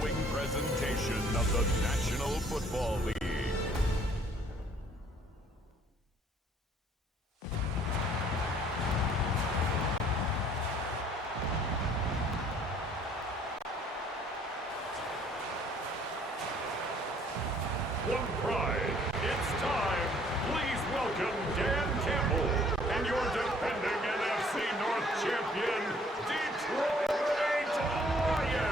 following presentation of the National Football League. One pride, it's time. Please welcome Dan Campbell and your defending NFC North champion, Detroit Lions.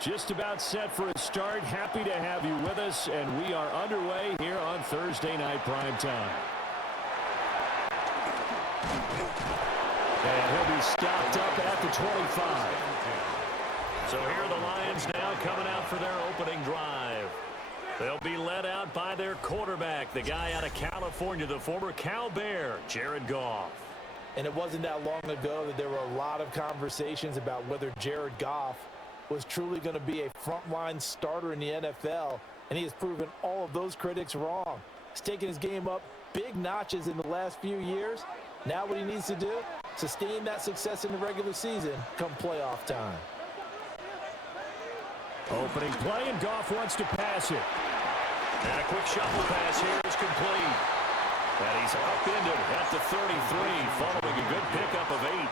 Just about set for a start. Happy to have you with us, and we are underway here on Thursday Night Prime Time. And he'll be stopped up at the 25. So here are the Lions now coming out for their opening drive. They'll be led out by their quarterback, the guy out of California, the former Cal Bear, Jared Goff. And it wasn't that long ago that there were a lot of conversations about whether Jared Goff was truly going to be a frontline starter in the NFL, and he has proven all of those critics wrong. He's taken his game up big notches in the last few years. Now what he needs to do, sustain that success in the regular season come playoff time. Opening play, and Goff wants to pass it. And a quick shuffle pass here is complete. And he's upended at the 33, following a good pickup of 8.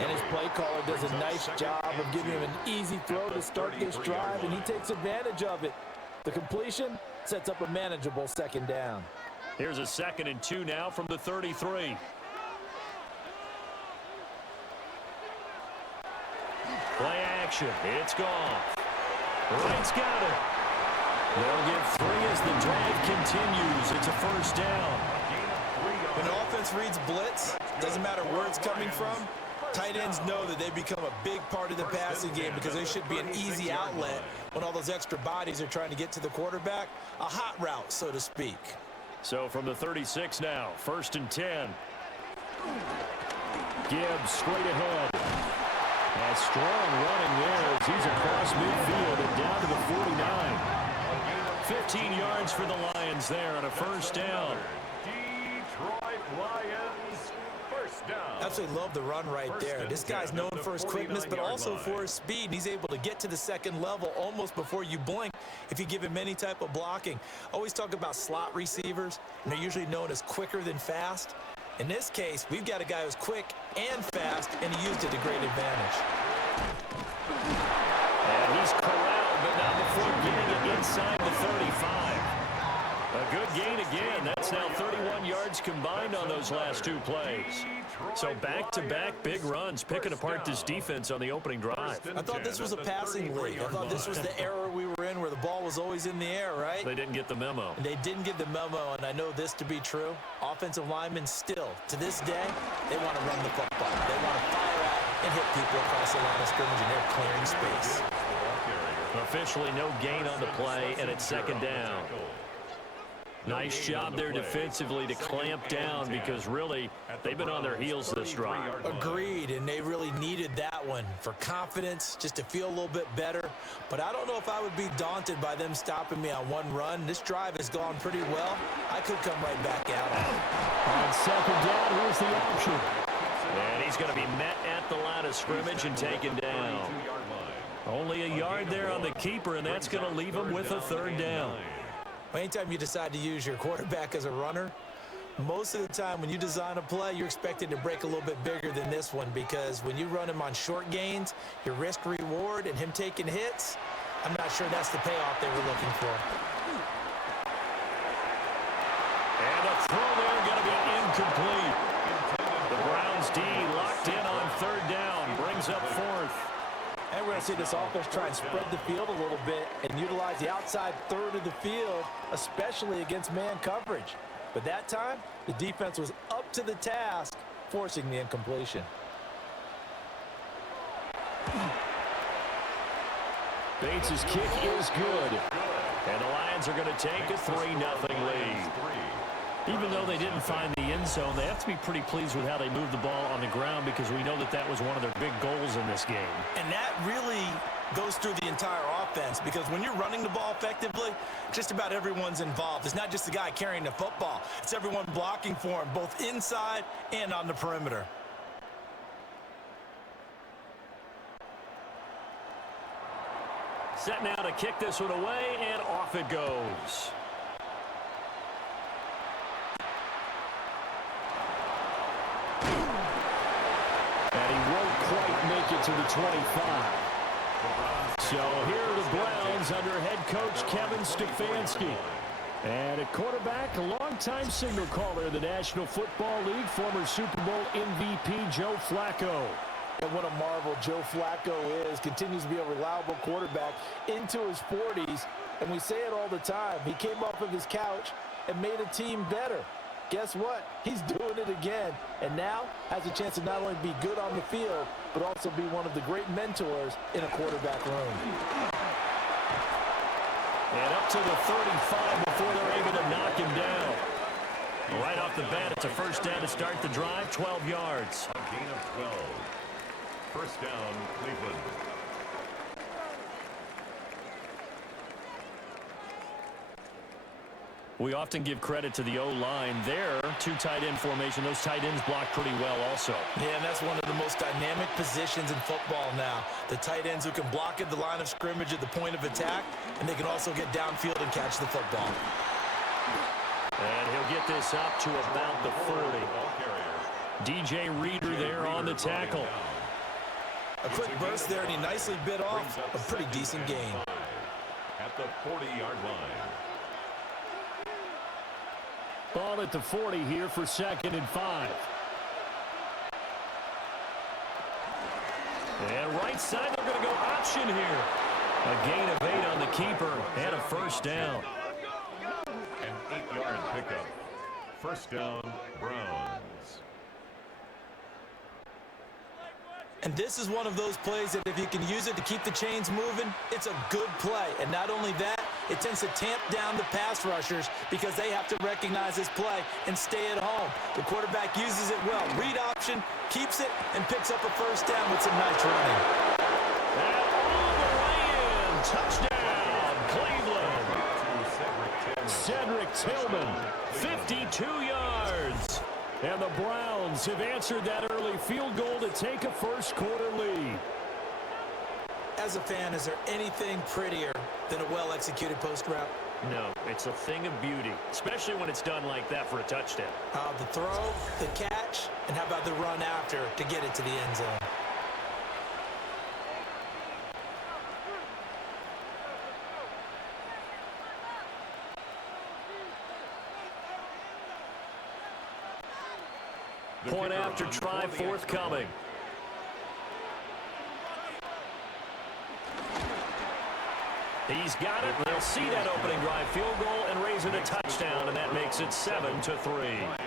And his play caller does a nice job of giving him an easy throw to start this drive, and he takes advantage of it. The completion sets up a manageable second down. Here's a 2nd and 2 now from the 33. Play action. It's Goff. Wright's got it. They'll get 3 as the drive continues. It's a first down. When an offense reads blitz, doesn't matter where it's coming from, tight ends know that they become a big part of the passing game because they should be an easy outlet when all those extra bodies are trying to get to the quarterback. A hot route, so to speak. So from the 36 now, 1st and 10. Gibbs straight ahead. A strong running there as he's across midfield and down to the 49. 15 yards for the Lions there on a first down. Detroit Lions, first down. Absolutely love the run right there. This guy's known for his quickness, but also for his speed. He's able to get to the second level almost before you blink if you give him any type of blocking. Always talk about slot receivers, and they're usually known as quicker than fast. In this case, we've got a guy who's quick and fast, and he used it to great advantage. And he's corralled, but not before getting it inside the 35. A good gain again. That's now 31 yards combined on those last 2 plays. So back-to-back big runs, picking apart this defense on the opening drive. I thought this was a passing league. I thought this was the era we were in where the ball was always in the air, right? They didn't get the memo. And they didn't get the memo, and I know this to be true. Offensive linemen still, to this day, they want to run the football. They want to fire out and hit people across the line of scrimmage, and they're clearing space. Officially no gain on the play, and it's 2nd down. Nice job there defensively to clamp down because really they've been on their heels this drive. Agreed, and they really needed that one for confidence, just to feel a little bit better. But I don't know if I would be daunted by them stopping me on one run. This drive has gone pretty well. I could come right back out. On 2nd down, here's the option. And he's going to be met at the line of scrimmage and taken down. Only a yard there on the keeper, and that's going to leave him with a 3rd down. Anytime you decide to use your quarterback as a runner, most of the time when you design a play, you're expected to break a little bit bigger than this one because when you run him on short gains, your risk-reward and him taking hits, I'm not sure that's the payoff they were looking for. And a throw there going to be incomplete. The Browns D locked in on 3rd down. brings up fourth. And we're going to see this offense try and spread the field a little bit and utilize the outside third of the field, especially against man coverage. But that time, the defense was up to the task, forcing the incompletion. Bates' kick is good. And the Lions are going to take a 3-0 lead. Even though they didn't find the end zone, they have to be pretty pleased with how they moved the ball on the ground because we know that that was one of their big goals in this game. And that really goes through the entire offense because when you're running the ball effectively, just about everyone's involved. It's not just the guy carrying the football. It's everyone blocking for him, both inside and on the perimeter. Set now to kick this one away, and off it goes. And he won't quite make it to the 25. So here are the Browns under head coach Kevin Stefanski. And at quarterback, a longtime signal caller in the National Football League, former Super Bowl MVP Joe Flacco. And what a marvel Joe Flacco is. Continues to be a reliable quarterback into his 40s. And we say it all the time. He came off of his couch and made a team better. Guess what? He's doing it again. And now has a chance to not only be good on the field, but also be one of the great mentors in a quarterback room. And up to the 35 before they're able to knock him down. Right off the bat, it's a first down to start the drive, 12 yards. A gain of 12. First down, Cleveland. We often give credit to the O-line there. Two tight end formation. Those tight ends block pretty well also. Yeah, and that's one of the most dynamic positions in football now. The tight ends who can block at the line of scrimmage at the point of attack, and they can also get downfield and catch the football. And he'll get this up to about the 40. DJ Reader there on the tackle. A quick burst there, and he nicely bit off a pretty decent gain. At the 40-yard line. Ball at the 40 here for 2nd and 5. And right side, they're going to go option here. A gain of 8 on the keeper and a first down. An 8-yard pickup. First down, Browns. And this is one of those plays that if you can use it to keep the chains moving, it's a good play. And not only that, it tends to tamp down the pass rushers because they have to recognize this play and stay at home. The quarterback uses it well. Read option, keeps it, and picks up a first down with some nice running. And all the way in. Touchdown, Cleveland. Cedric Tillman, 52 yards. And the Browns have answered that early field goal to take a first-quarter lead. As a fan, is there anything prettier than a well-executed post route? No, it's a thing of beauty, especially when it's done like that for a touchdown. The throw, the catch, and how about the run after to get it to the end zone? Point after try forthcoming. He's got it. They'll see that opening drive field goal and raise it a touchdown, and that makes it 7-3.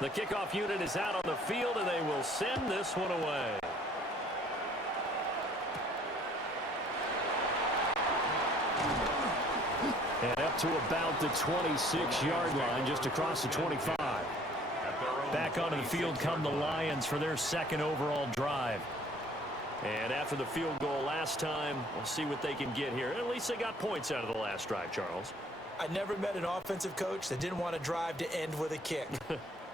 The kickoff unit is out on the field, and they will send this one away. And up to about the 26-yard line, just across the 25. Back onto the field come the Lions for their second overall drive. And after the field goal last time, we'll see what they can get here. At least they got points out of the last drive, Charles. I never met an offensive coach that didn't want to drive to end with a kick.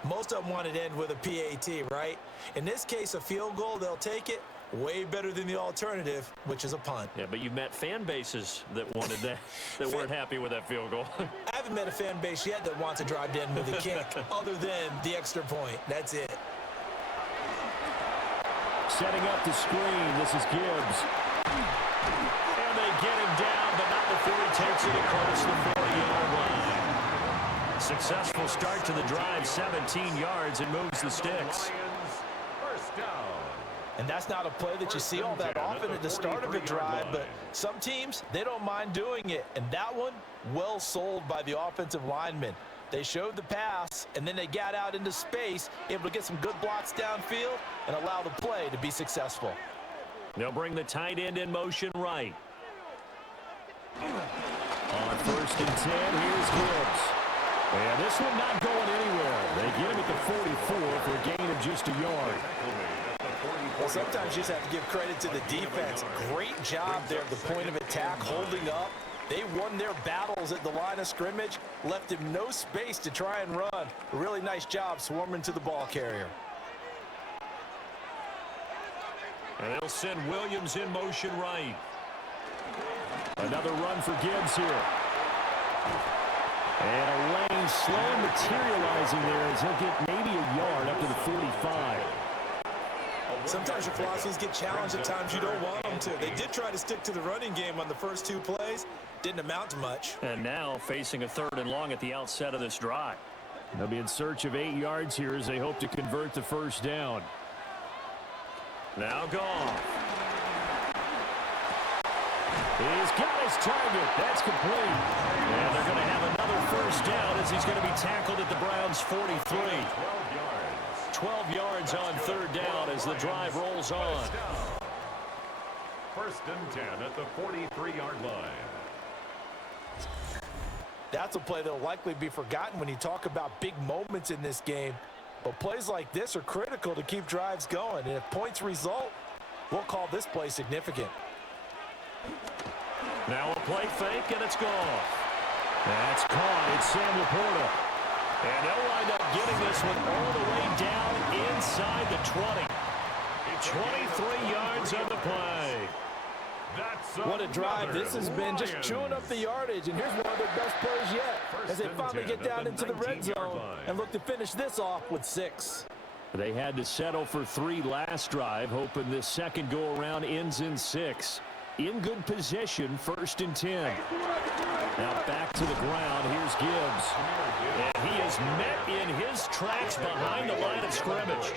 Most of them want it end with a PAT, right? In this case, a field goal, they'll take it. Way better than the alternative, which is a punt. Yeah, but you've met fan bases that wanted that, that weren't happy with that field goal. I haven't met a fan base yet that wants to drive to end with a kick, other than the extra point. That's it. Setting up the screen, this is Gibbs. And they get him down, but not before he takes it across the 40-yard line. Successful start to the drive, 17 yards, and moves the sticks. First down. And that's not a play that you see all that often at the start of a drive, but some teams, they don't mind doing it. And that one, well sold by the offensive lineman. They showed the pass, and then they got out into space, able to get some good blocks downfield and allow the play to be successful. They'll bring the tight end in motion right. On 1st and 10, here's Gibbs. And this one not going anywhere. They get him at the 44 for a gain of just a yard. Well, sometimes you just have to give credit to the defense. Great job there at the point of attack, holding up. They won their battles at the line of scrimmage, left him no space to try and run. A really nice job swarming to the ball carrier. And they'll send Williams in motion right. Another run for Gibbs here. And a lane slow materializing there as he'll get maybe a yard up to the 45. Sometimes your philosophies get challenged at times you don't want them to. They did try to stick to the running game on the first 2 plays. Didn't amount to much. And now facing a 3rd and long at the outset of this drive. They'll be in search of 8 yards here as they hope to convert the first down. Now Goff. He's got his target. That's complete. And they're going to have another first down as he's going to be tackled at the Browns' 43. 12 yards on 3rd down as the drive rolls on. 1st and 10 at the 43-yard line. That's a play that will likely be forgotten when you talk about big moments in this game. But plays like this are critical to keep drives going. And if points result, we'll call this play significant. Now a play fake, and it's gone. That's caught. It's Sam Laporta. And they'll wind up getting this one all the way down inside the 20. 23 yards on the play. What a drive this has been, just chewing up the yardage. And here's one of their best plays yet as they finally get down into the red zone and look to finish this off with 6. They had to settle for 3 last drive, hoping this second go-around ends in 6. In good position, 1st and 10. Now back to the ground. Here's Gibbs. And he is met in his tracks behind the line of scrimmage.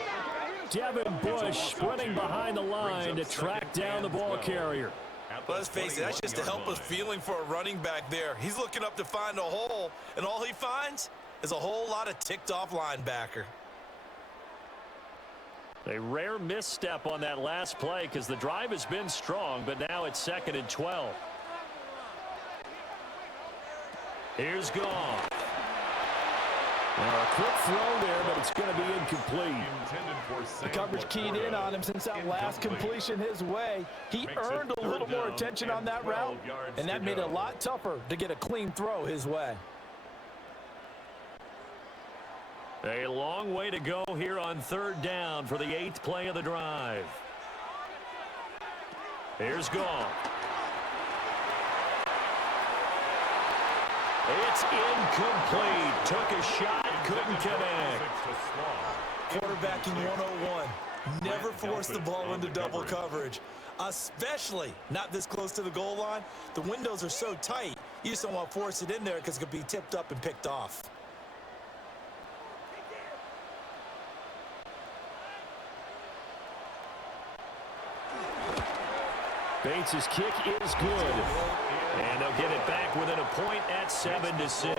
Devin Bush sprinting behind the line to track down the ball carrier. Let's face it, that's just a helpless feeling for a running back there. He's looking up to find a hole, and all he finds is a whole lot of ticked-off linebacker. A rare misstep on that last play because the drive has been strong, but now it's 2nd and 12. Here's Goff. Now a quick throw there, but it's going to be incomplete. The coverage keyed in on him since that last completion his way. He earned a little more attention on that route, and that made it a lot tougher to get a clean throw his way. A long way to go here on 3rd down for the 8th play of the drive. Here's Goff. It's incomplete. Took a shot, couldn't connect. Quarterbacking 101. Never force the ball into double coverage, especially not this close to the goal line. The windows are so tight, you just don't want to force it in there because it could be tipped up and picked off. Bates' kick is good. And they'll get it back within a point at 7-6.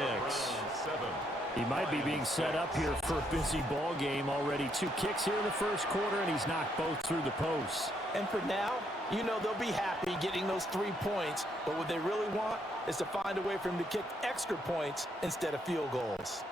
He might be being set up here for a busy ball game already. 2 kicks here in the first quarter, and he's knocked both through the posts. And for now, you know they'll be happy getting those 3 points, but what they really want is to find a way for him to kick extra points instead of field goals.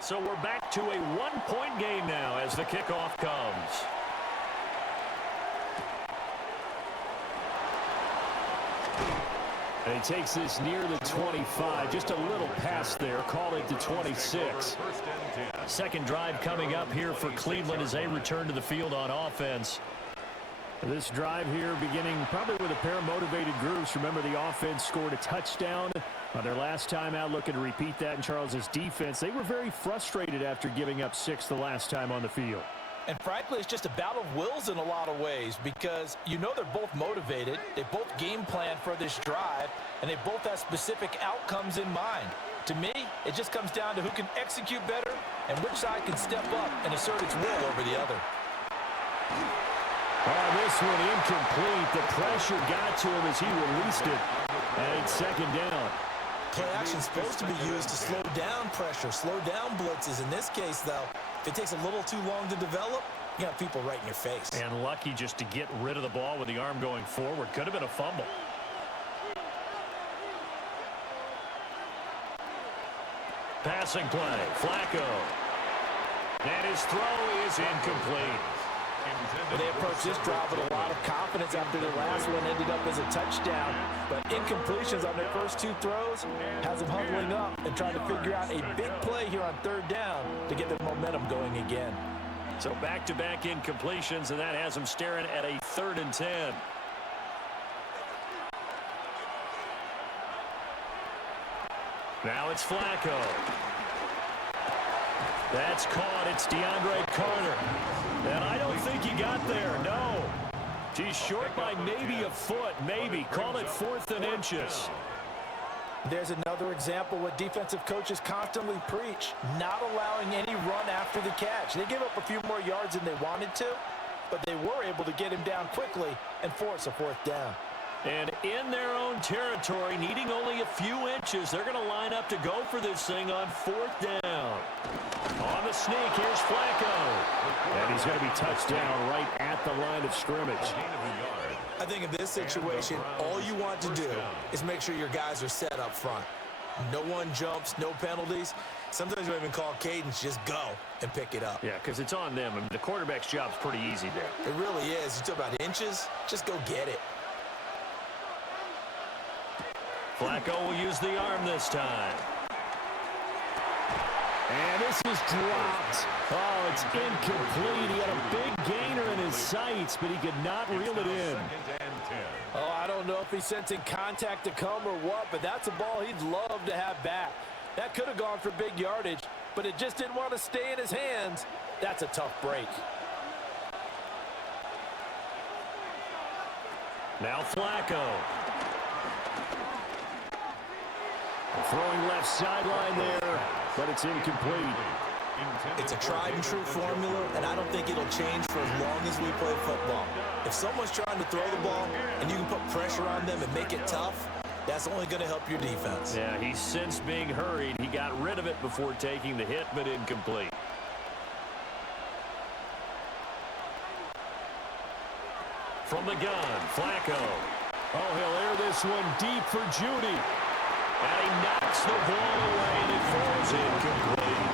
So we're back to a 1-point game now as the kickoff comes. And he takes this near the 25. Just a little pass there. Call it the 26. Second drive coming up here for Cleveland as they return to the field on offense. This drive here beginning probably with a pair of motivated groups. Remember, the offense scored a touchdown on their last time out, looking to repeat that in Charles's defense. They were very frustrated after giving up 6 the last time on the field. And frankly, it's just a battle of wills in a lot of ways because you know they're both motivated. They both game plan for this drive, and they both have specific outcomes in mind. To me, it just comes down to who can execute better and which side can step up and assert its will over the other. Oh, this one incomplete. The pressure got to him as he released it. And it's second down. Play action is supposed to be used to slow down pressure, slow down blitzes. In this case, though, if it takes a little too long to develop, you got people right in your face. And lucky just to get rid of the ball with the arm going forward. Could have been a fumble. Passing play, Flacco. And his throw is incomplete. Well, they approached this drive with a lot of confidence after their last one ended up as a touchdown. But incompletions on their first 2 throws has them huddling up and trying to figure out a big play here on third down to get their momentum going again. So back-to-back incompletions, and that has them staring at a 3rd and 10. Now it's Flacco. That's caught. It's DeAndre Carter. And I don't think he got there, no. He's short by maybe a foot, maybe. Call it 4th and inches. There's another example what defensive coaches constantly preach, not allowing any run after the catch. They gave up a few more yards than they wanted to, but they were able to get him down quickly and force a 4th down. And in their own territory, needing only a few inches, they're going to line up to go for this thing on 4th down. On the sneak, here's Flacco. And he's going to be touched down right at the line of scrimmage. I think in this situation, all you want to do is make sure your guys are set up front. No one jumps, no penalties. Sometimes we even call cadence, just go and pick it up. Yeah, because it's on them. I mean, the quarterback's job's pretty easy there. It really is. You talk about inches, just go get it. Flacco will use the arm this time. And this is dropped. Oh, it's incomplete. He had a big gainer in his sights, but he could not reel it in. Oh, I don't know if he's sensing contact to come or what, but that's a ball he'd love to have back. That could have gone for big yardage, but it just didn't want to stay in his hands. That's a tough break. Now Flacco. Throwing left sideline there, but it's incomplete. It's a tried and true formula, and I don't think it'll change for as long as we play football. If someone's trying to throw the ball and you can put pressure on them and make it tough, that's only going to help your defense. Yeah, he's since being hurried. He got rid of it before taking the hit, but incomplete. From the gun, Flacco. Oh, he'll air this one deep for Judy. And he knocks the ball away, and it falls incomplete.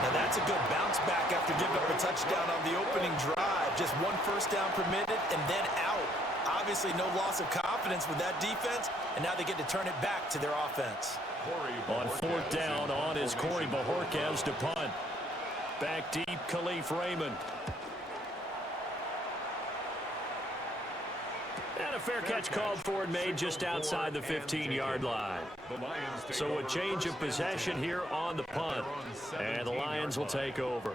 Now that's a good bounce back after giving up a touchdown on the opening drive. Just 1 first down permitted and then out. Obviously no loss of confidence with that defense, and now they get to turn it back to their offense. On 4th down, on is Corey Bajorquez to punt. Back deep, Khalif Raymond. And a fair catch called for and made just outside the 15-yard line. So a change of possession here on the punt. And the Lions will take over.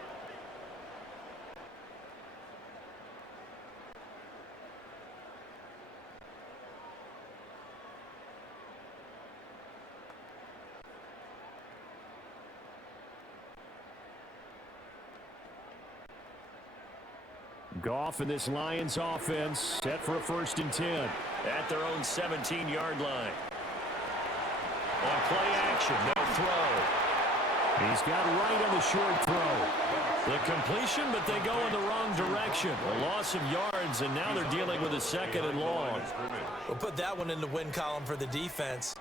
Goff and this Lions offense set for a 1st and 10 at their own 17-yard line. On play action, no throw. He's got right on the short throw. The completion, but they go in the wrong direction. A loss of yards, and now they're dealing with a 2nd and long. We'll put that one in the win column for the defense.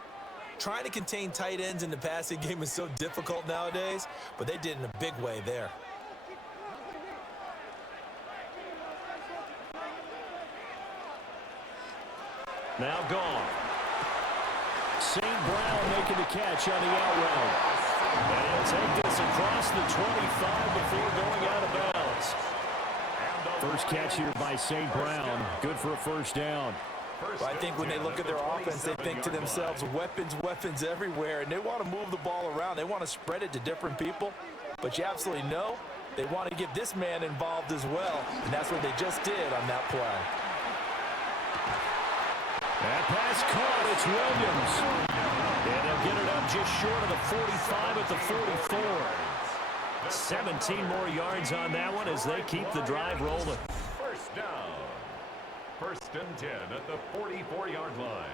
Trying to contain tight ends in the passing game is so difficult nowadays, but they did in a big way there. Now gone. St. Brown making the catch on the out route. And he'll take this across the 25 before going out of bounds. First catch here by St. Brown. Good for a first down. Well, I think when they look at their offense, they think to themselves, weapons everywhere, and they want to move the ball around. They want to spread it to different people, but you absolutely know they want to get this man involved as well, and that's what they just did on that play. That pass caught. It's Williams. And they'll get it up just short of the 45 at the 44. 17 more yards on that one as they keep the drive rolling. First down. First and 10 at the 44-yard line.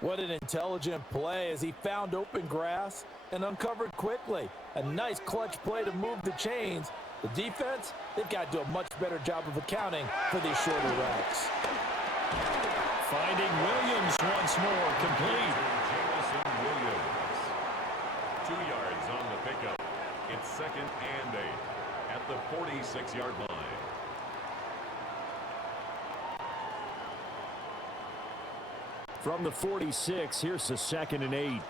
What an intelligent play as he found open grass and uncovered quickly. A nice clutch play to move the chains. The defense, they've got to do a much better job of accounting for these shorter routes. Finding Williams once more, complete. Williams. 2 yards on the pickup. It's second and 8 at the 46-yard line. From the 46, here's the second and 8.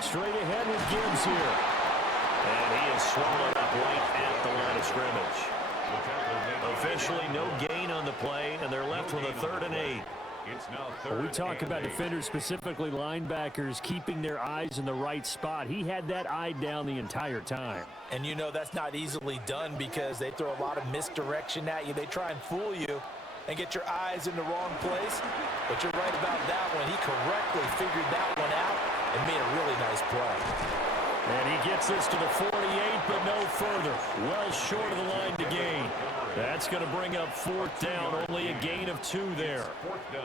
Straight ahead with Gibbs here. And he is swallowed up right at the line of scrimmage. Officially no gain on the play, and they're left with a 3rd and 8. It's now third. We talk about defenders, specifically linebackers, keeping their eyes in the right spot. He had that eye down the entire time. And you know that's not easily done because they throw a lot of misdirection at you. They try and fool you and get your eyes in the wrong place. But you're right about that one. He correctly figured that one out and made a really nice play. And he gets this to the 48, but no further. Well short of the line to gain. That's going to bring up 4th down. Only a gain of 2 there.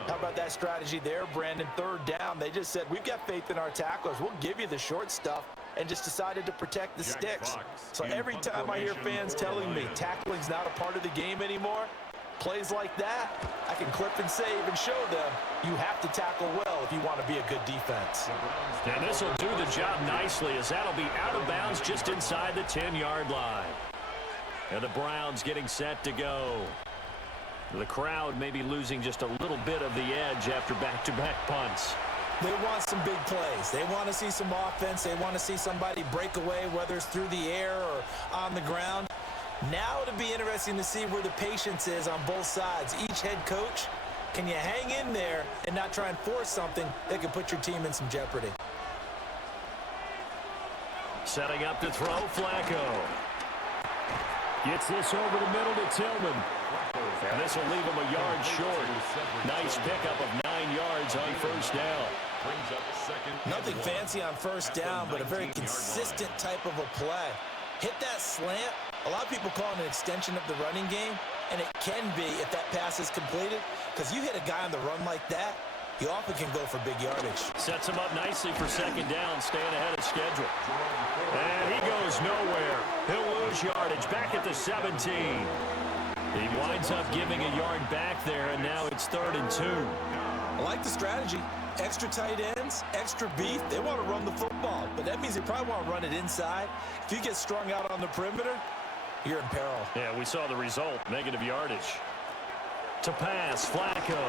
How about that strategy there, Brandon? 3rd down. They just said, we've got faith in our tacklers. We'll give you the short stuff, and just decided to protect the sticks. So every time I hear fans telling me tackling's not a part of the game anymore, plays like that, I can clip and save and show them you have to tackle well if you want to be a good defense. And this will do the job nicely as that'll be out of bounds just inside the 10-yard line. And the Browns getting set to go. The crowd may be losing just a little bit of the edge after back-to-back punts. They want some big plays. They want to see some offense. They want to see somebody break away, whether it's through the air or on the ground. Now it'll be interesting to see where the patience is on both sides. Each head coach, can you hang in there and not try and force something that could put your team in some jeopardy? Setting up to throw, Flacco. Gets this over the middle to Tillman. And this will leave him a yard short. Nice pickup of 9 yards on first down. Nothing fancy on first down, but a very consistent type of a play. Hit that slant. A lot of people call it an extension of the running game, and it can be if that pass is completed, because you hit a guy on the run like that, you often can go for big yardage. Sets him up nicely for second down, staying ahead of schedule. And he goes nowhere. He'll lose yardage back at the 17. He winds up giving a yard back there, and now it's 3rd and 2. I like the strategy. Extra tight ends, extra beef. They want to run the football, but that means they probably want to run it inside. If you get strung out on the perimeter, you're in peril. Yeah, we saw the result. Negative yardage. To pass, Flacco.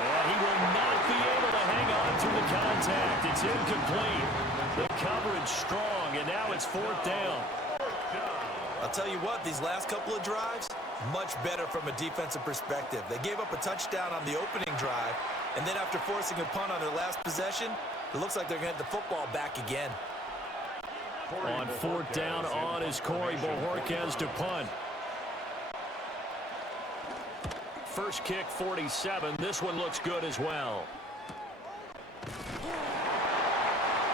And he will not be able to hang on through the contact. It's incomplete. The coverage strong, and now it's 4th down. I'll tell you what, these last couple of drives, much better from a defensive perspective. They gave up a touchdown on the opening drive, and then after forcing a punt on their last possession, it looks like they're going to get the football back again. On 4th down on is Corey Bojorquez to punt. First kick, 47. This one looks good as well.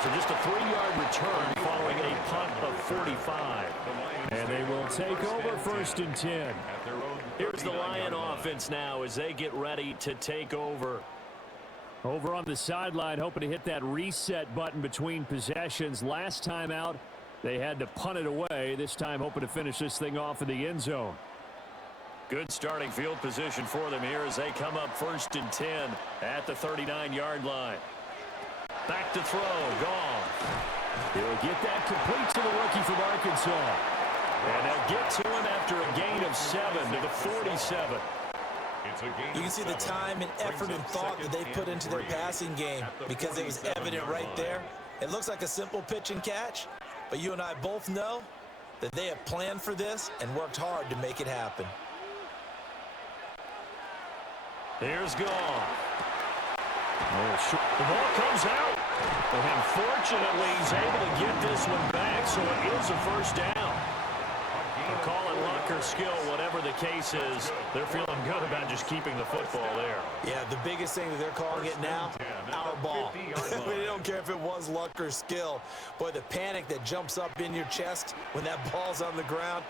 So just a 3-yard return following a punt of 45. And they will take over 1st and 10. Here's the Lion offense now as they get ready to take over. Over on the sideline, hoping to hit that reset button between possessions. Last time out, they had to punt it away. This time, hoping to finish this thing off in the end zone. Good starting field position for them here as they come up 1st and 10 at the 39-yard line. Back to throw. Goff. He'll get that complete to the rookie from Arkansas. And they'll get to him after a gain of 7 to the 47. You can see the time and effort and thought that they put into their passing game because it was evident right there. It looks like a simple pitch and catch, but you and I both know that they have planned for this and worked hard to make it happen. Here's Goff. The ball comes out. And fortunately, he's able to get this one back, so it is a first down. They'll call it luck or skill, whatever the case is. They're feeling good about just keeping the football there. Yeah, the biggest thing that they're calling it now, our ball. They don't care if it was luck or skill. Boy, the panic that jumps up in your chest when that ball's on the ground,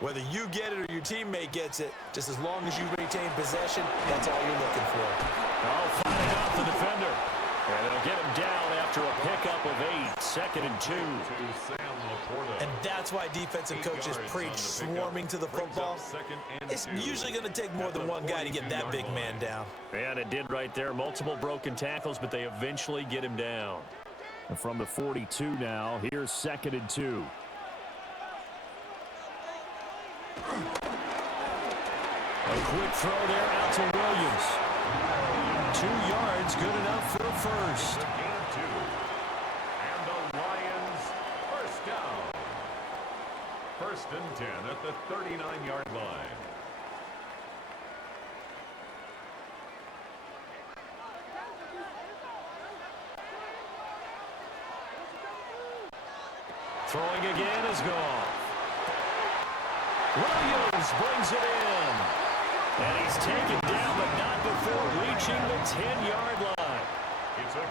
whether you get it or your teammate gets it, just as long as you retain possession, that's all you're looking for. Oh, fighting off the defender. And they'll get him down after a pickup of 8, 2nd and 2. And that's why defensive coaches preach swarming to the football. It's usually going to take more than one guy to get that big man down. And it did right there. Multiple broken tackles, but they eventually get him down. And from the 42 now, here's 2nd and 2. A quick throw there out to Williams. 2 yards, good enough for a first. Gain of 2. And the Lions first down. 1st and 10 at the 39-yard line. Throwing again is Goff. Williams brings it in. And he's taken down, but not before reaching the 10-yard line.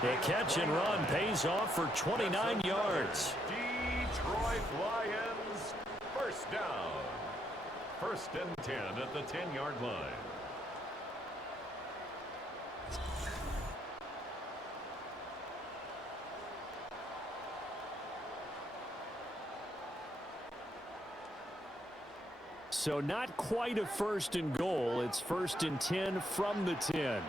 The catch and run pays off for 29 yards. Detroit Lions first down. 1st and 10 at the 10-yard line. So not quite a 1st and goal. It's 1st and 10 from the 10.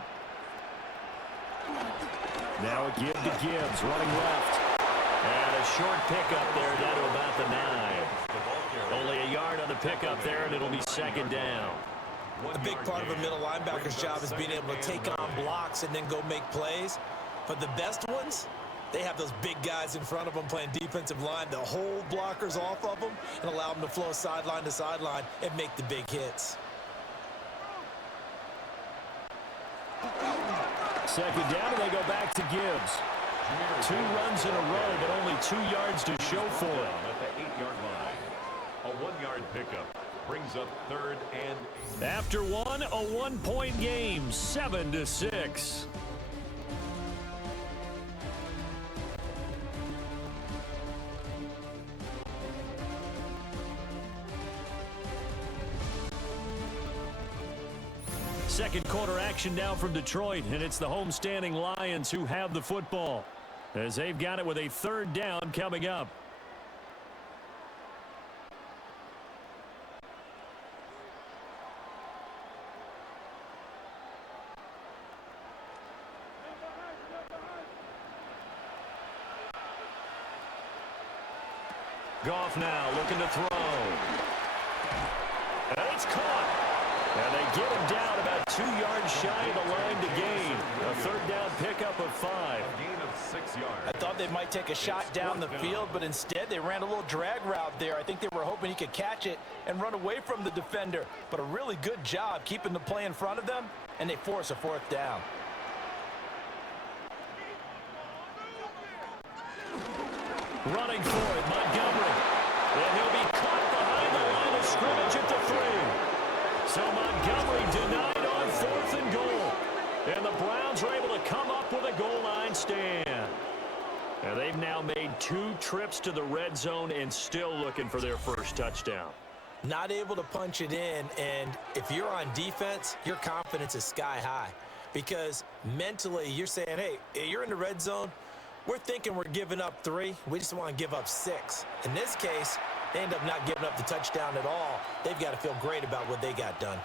Now a give to Gibbs, running left. And a short pickup there down to about the 9. Only a yard on the pickup there, and it'll be 2nd down. A big part of a middle linebacker's job is being able to take on blocks and then go make plays. But the best ones, they have those big guys in front of them playing defensive line that hold blockers off of them and allow them to flow sideline to sideline and make the big hits. 2nd down, and they go back to Gibbs. 2 runs in a row, but only 2 yards to show for it. At the 8-yard line. A 1-yard pickup brings up 3rd and... After one, a 1-point game, 7-6. Second quarter action now from Detroit, and it's the homestanding Lions who have the football as they've got it with a 3rd down coming up. Goff now looking to throw. And it's caught. And they get him down about 2 yards shy of the line to gain. A 3rd down pickup of 5. A gain of 6 yards. I thought they might take a shot down the field, but instead they ran a little drag route there. I think they were hoping he could catch it and run away from the defender. But a really good job keeping the play in front of them, and they force a 4th down. Running for it, Montgomery. And he'll be caught behind the line of scrimmage at the 3. So Montgomery denied on 4th and goal. And the Browns are able to come up with a goal line stand. And they've now made 2 trips to the red zone and still looking for their first touchdown. Not able to punch it in, and if you're on defense, your confidence is sky high. Because mentally, you're saying, hey, you're in the red zone. We're thinking we're giving up 3. We just want to give up 6. In this case, they end up not giving up the touchdown at all. They've got to feel great about what they got done.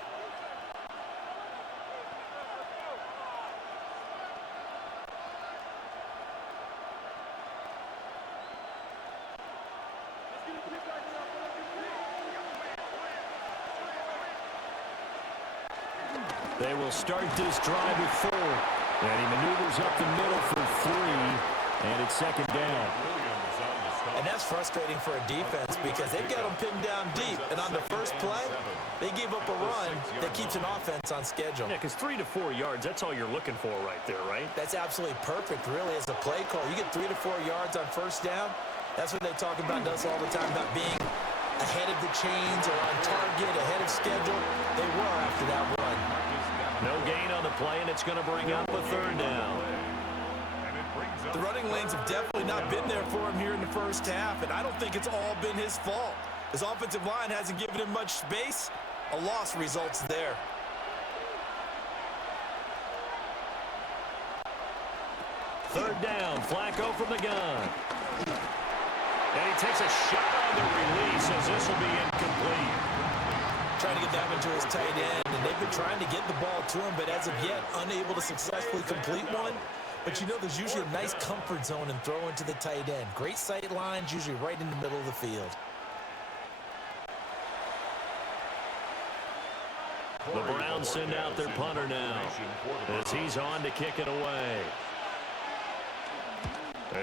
They will start this drive with 4. And he maneuvers up the middle for 3. And it's second down. And that's frustrating for a defense because they've got them pinned down deep. And on the first play, they gave up a run that keeps an offense on schedule. Yeah, because 3 to 4 yards, that's all you're looking for right there, right? That's absolutely perfect, really, as a play call. You get 3 to 4 yards on first down. That's what they talk about us all the time, about being ahead of the chains or on target, ahead of schedule. They were after that run. No gain on the play, and it's going to bring up a third down. The running lanes have definitely not been there for him here in the first half, and I don't think it's all been his fault. His offensive line hasn't given him much space. A loss results there. Third down, Flacco from the gun. And he takes a shot on the release as this will be incomplete. Trying to get that one to his tight end, and they've been trying to get the ball to him, but as of yet, unable to successfully complete one. But you know there's usually a nice comfort zone in throwing to the tight end. Great sight lines, usually right in the middle of the field. The Browns send out their punter now as he's on to kick it away.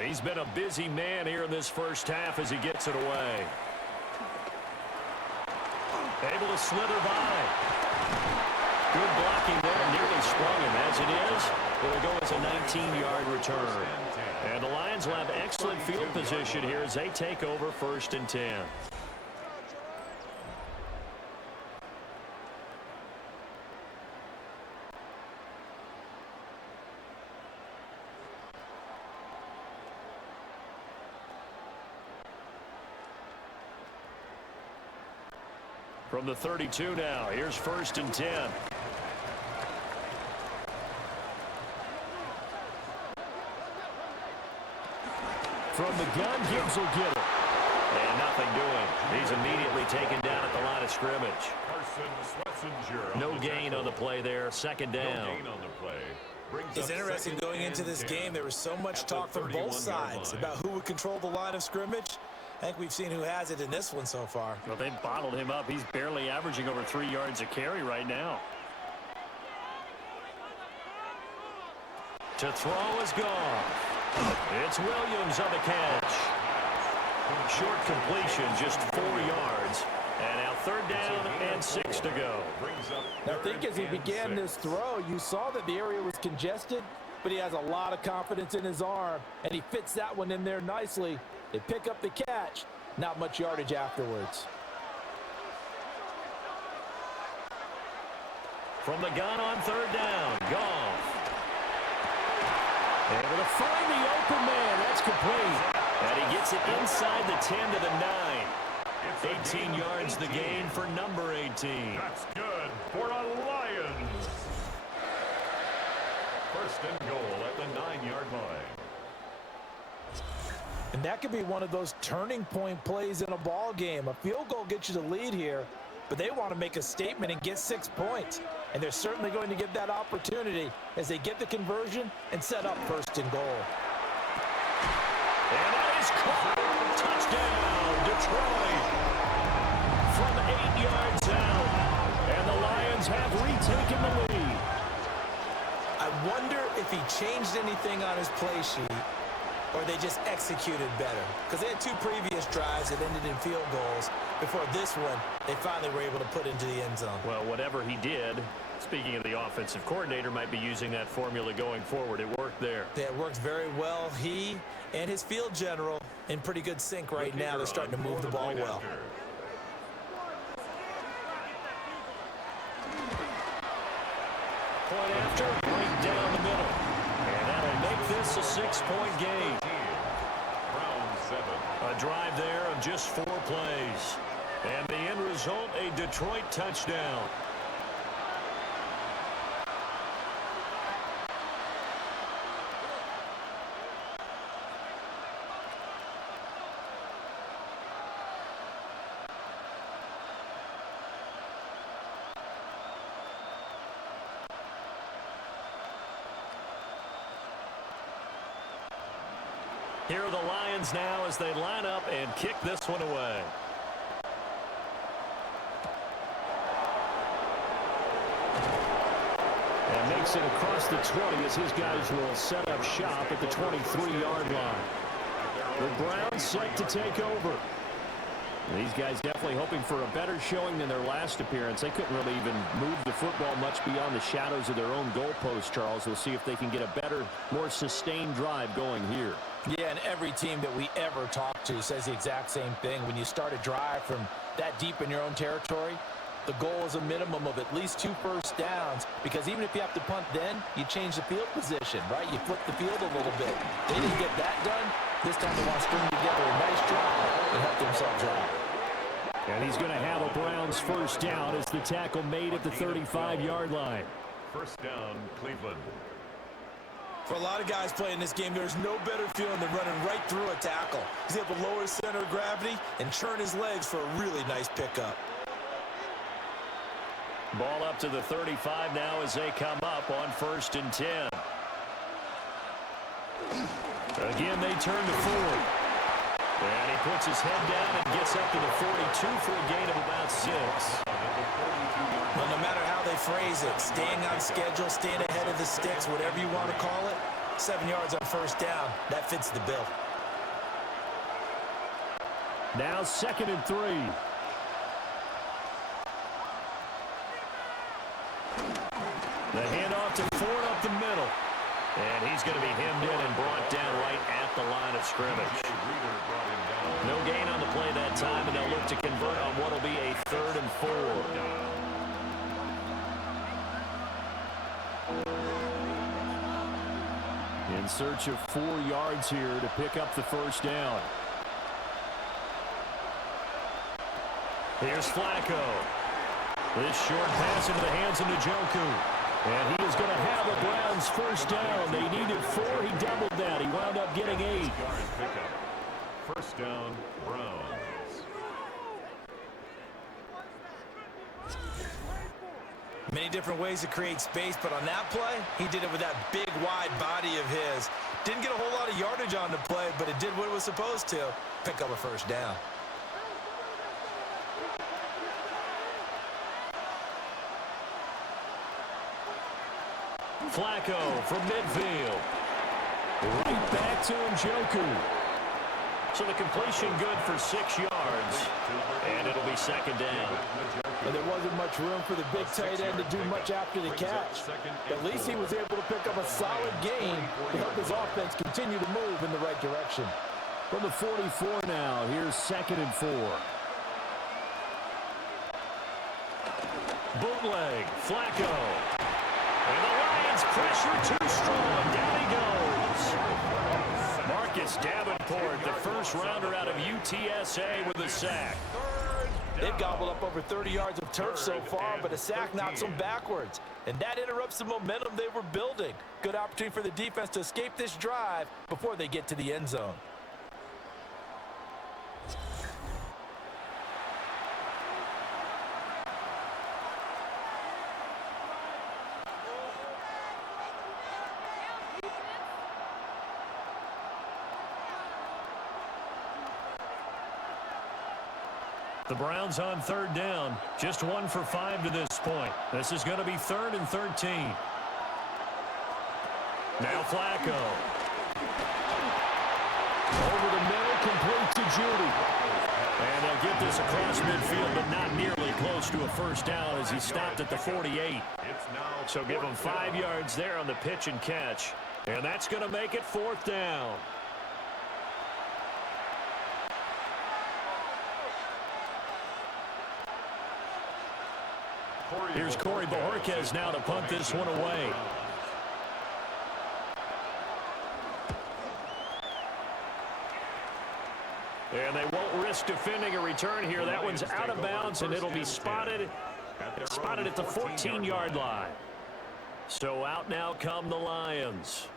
He's been a busy man here in this first half as he gets it away. Able to slither by. Good blocking there, nearly sprung him. As it is, it'll go as a 19-yard return. And the Lions will have excellent field position here as they take over 1st and 10. From the 32 now, here's 1st and 10. From the gun, Gibbs will get it. And nothing doing. He's immediately taken down at the line of scrimmage. No gain on the play there. Second down. It's interesting going into this game. There was so much talk from both sides about who would control the line of scrimmage. I think we've seen who has it in this one so far. Well, they've bottled him up. He's barely averaging over 3 yards a carry right now. To throw is gone. It's Williams on the catch. Short completion, just 4 yards. And now 3rd down and 6 to go. Now, I think as he began this throw, you saw that the area was congested, but he has a lot of confidence in his arm, and he fits that one in there nicely. They pick up the catch. Not much yardage afterwards. From the gun on 3rd down, Goff. Able to find the open man. That's complete. And he gets it inside the 10 to the 9. 18 yards the gain for number 18. That's good for the Lions. 1st and goal at the 9-yard line. And that could be one of those turning point plays in a ball game. A field goal gets you the lead here, but they want to make a statement and get 6 points. And they're certainly going to get that opportunity as they get the conversion and set up 1st and goal. And that is caught. Touchdown, Detroit. From 8 yards out. And the Lions have retaken the lead. I wonder if he changed anything on his play sheet, or they just executed better. Because they had 2 previous drives that ended in field goals. Before this one, they finally were able to put into the end zone. Well, whatever he did, speaking of the offensive coordinator, might be using that formula going forward. It worked there. Yeah, it worked very well. He and his field general in pretty good sync right now. They're starting to move the ball well. Point after, right down the middle. And that'll make this a 6-point game. A drive there of just 4 plays. And the end result, a Detroit touchdown. Here are the Lions now as they line up and kick this one away. And makes it across the 20 as his guys will set up shop at the 23-yard line. The Browns set to take over. These guys definitely hoping for a better showing than their last appearance. They couldn't really even move the football much beyond the shadows of their own goalpost, Charles. We'll see if they can get a better, more sustained drive going here. Yeah, and every team that we ever talk to says the exact same thing. When you start a drive from that deep in your own territory, the goal is a minimum of at least 2 first downs, because even if you have to punt then, you change the field position, right? You flip the field a little bit. They didn't get that done. This time they want to string together a nice drive and help themselves out. And he's going to have a Browns first down as the tackle made at the 35-yard line. First down, Cleveland. For a lot of guys playing this game, there's no better feeling than running right through a tackle. He's able to lower his center of gravity and churn his legs for a really nice pickup. Ball up to the 35 now as they come up on 1st and 10. Again, they turn to Ford. And he puts his head down and gets up to the 42 for a gain of about 6. Well, no matter how they phrase it, staying on schedule, staying ahead of the sticks, whatever you want to call it, 7 yards on first down, that fits the bill. Now 2nd and 3. The handoff to Ford up the middle. And he's going to be hemmed in and brought down right at the line of scrimmage. No gain on the play that time, and they'll look to convert on what will be a 3rd and 4. In search of 4 yards here to pick up the first down. Here's Flacco. This short pass into the hands of Njoku. And he is going to have a Browns first down. They needed 4. He doubled that. He wound up getting 8. First down, Browns. Many different ways to create space, but on that play, he did it with that big, wide body of his. Didn't get a whole lot of yardage on the play, but it did what it was supposed to. Pick up a first down. Flacco from midfield. Right back to Njoku. So the completion good for 6 yards. And it'll be 2nd down. And there wasn't much room for the big tight end to do much after the catch. At least he was able to pick up a solid gain to help his offense continue to move in the right direction. From the 44 now, here's 2nd and 4. Bootleg, Flacco. And the Lions pressure too strong. Down he goes. Marcus Davenport, the first rounder out of UTSA with a sack. They've gobbled up over 30 yards of turf so far, but a sack knocks them backwards. And that interrupts the momentum they were building. Good opportunity for the defense to escape this drive before they get to the end zone. The Browns on 3rd down. Just 1 for 5 to this point. This is going to be 3rd and 13. Now Flacco. Over the middle, complete to Judy. And they'll get this across midfield, but not nearly close to a first down as he stopped at the 48. So give him 5 yards there on the pitch and catch. And that's going to make it 4th down. Here's Corey Bojorquez now to punt this one away. And they won't risk defending a return here. That one's out of bounds, and it'll be spotted at the 14-yard line. So out now come the Lions.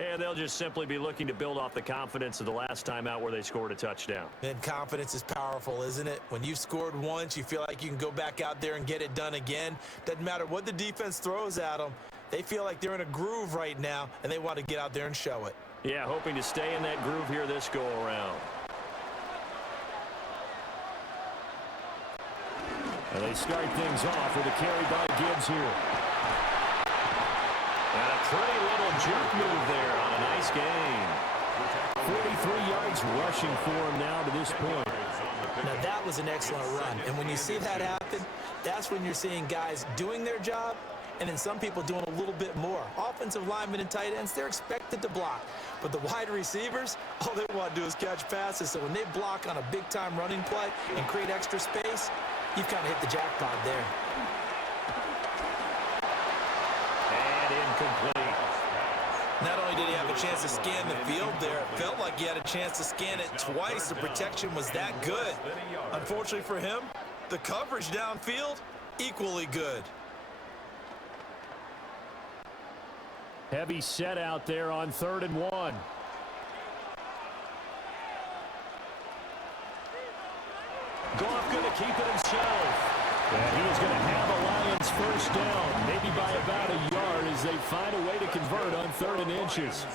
And they'll just simply be looking to build off the confidence of the last time out where they scored a touchdown. And confidence is powerful, isn't it? When you've scored once, you feel like you can go back out there and get it done again. Doesn't matter what the defense throws at them. They feel like they're in a groove right now, and they want to get out there and show it. Yeah, hoping to stay in that groove here this go-around. And they start things off with a carry by Gibbs here. And a pretty little juke move there on a nice gain. 43 yards rushing for him now to this point. Now, that was an excellent run. And when you see that happen, that's when you're seeing guys doing their job and then some people doing a little bit more. Offensive linemen and tight ends, they're expected to block. But the wide receivers, all they want to do is catch passes. So when they block on a big-time running play and create extra space, you've kind of hit the jackpot there. And incomplete. Not only did he have a chance to scan the field there, it felt like he had a chance to scan it twice. The protection was that good. Unfortunately for him, the coverage downfield, equally good. Heavy set out there on 3rd and 1. Goff going to keep it himself. And he is going to have a Lions first down, maybe by about a yard as they find a way to convert on 3rd and inches.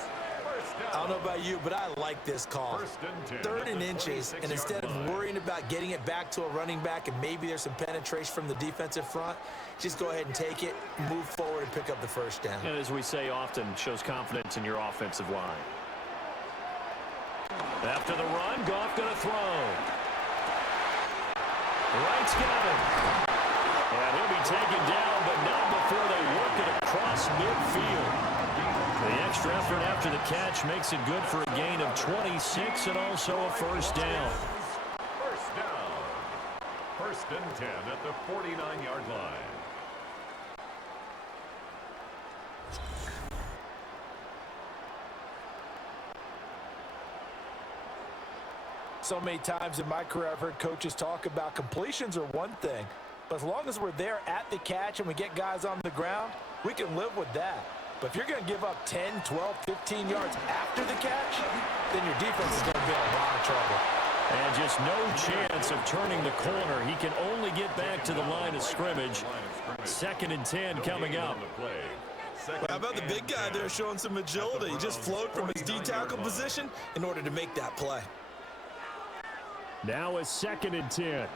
I don't know about you, but I like this call. 3rd and inches, and instead of worrying about getting it back to a running back and maybe there's some penetration from the defensive front, just go ahead and take it, move forward, and pick up the first down. And as we say often, shows confidence in your offensive line. After the run, Goff going to throw. Wright's got it. And he'll be taken down, but not before they work it across midfield. The extra effort after the catch makes it good for a gain of 26 and also a first down. First down. 1st and 10 at the 49-yard line. So many times in my career, I've heard coaches talk about completions are one thing, but as long as we're there at the catch and we get guys on the ground, we can live with that. But if you're going to give up 10, 12, 15 yards after the catch, then your defense is going to be in a lot of trouble. And just no chance of turning the corner. He can only get back to the line of scrimmage. 2nd and 10 coming up. How about the big guy there showing some agility? He just flowed from his D-tackle position in order to make that play. Now a 2nd and 10.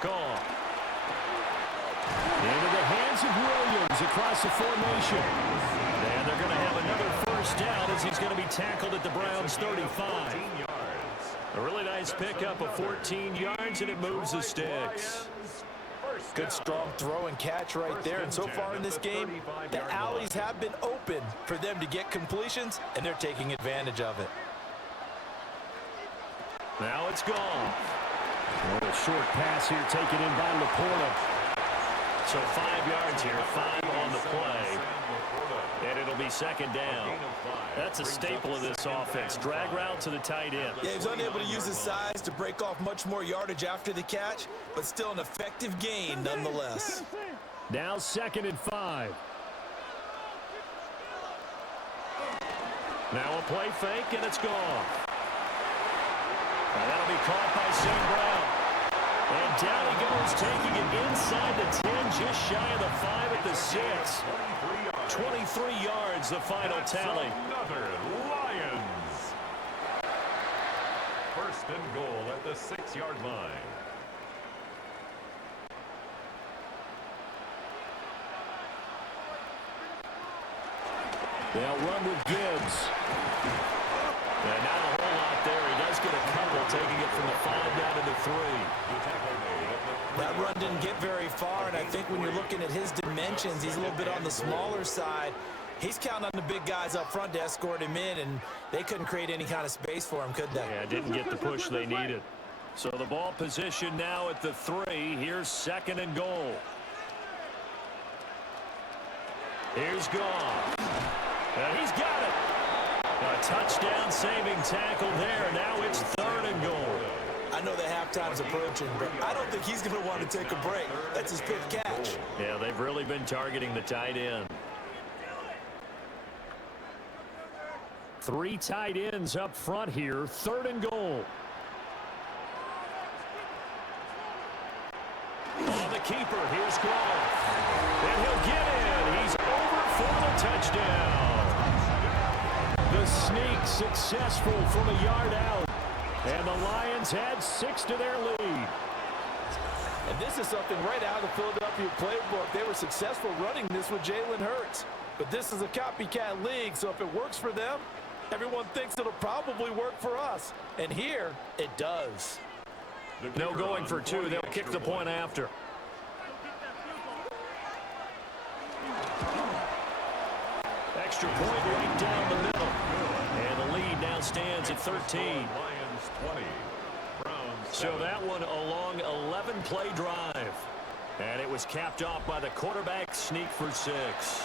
Gone. Into the hands of Williams across the formation. And they're going to have another first down as he's going to be tackled at the Browns' 35. A really nice pickup of 14 yards, and it moves the sticks. Good strong throw and catch right there. And so far in this game, the alleys have been open for them to get completions, and they're taking advantage of it. Now it's gone. What a short pass here taken in by Laporta. So 5 yards here, 5 on the play. And it'll be 2nd down. That's a staple of this offense. Drag route to the tight end. Yeah, he's unable to use his size to break off much more yardage after the catch, but still an effective gain nonetheless. Now 2nd and 5. Now a play fake, and it's gone. And that'll be caught by St. Brown. And down he goes, taking it inside the 10, just shy of the 5 at the 6. 23 yards, the final tally. Another Lions. 1st and goal at the 6-yard line. They'll run with Gibbs. And not a whole lot there. He does get a couple, taking it from the 5 down to the 3. That run didn't get very far, and I think when you're looking at his dimensions, he's a little bit on the smaller side. He's counting on the big guys up front to escort him in, and they couldn't create any kind of space for him, could they? Yeah, didn't get the push they needed. So the ball position now at the 3. Here's 2nd and goal. Here's Goff. And he's got it. A touchdown-saving tackle there. Now it's 3rd and goal. I know that halftime's approaching, but I don't think he's going to want to take a break. That's his 5th catch. Yeah, they've really been targeting the tight end. 3 tight ends up front here. 3rd and goal. On the keeper, here's Goff. And he'll get in. He's over for the touchdown. The sneak successful from a yard out. And the Lions had 6 to their lead. And this is something right out of the Philadelphia playbook. They were successful running this with Jalen Hurts. But this is a copycat league, so if it works for them, everyone thinks it'll probably work for us. And here, it does. No going for two. They'll kick the point after. Extra point right down the middle. And the lead now stands at 13. Lions 20. So that one a long 11-play drive. And it was capped off by the quarterback sneak for 6.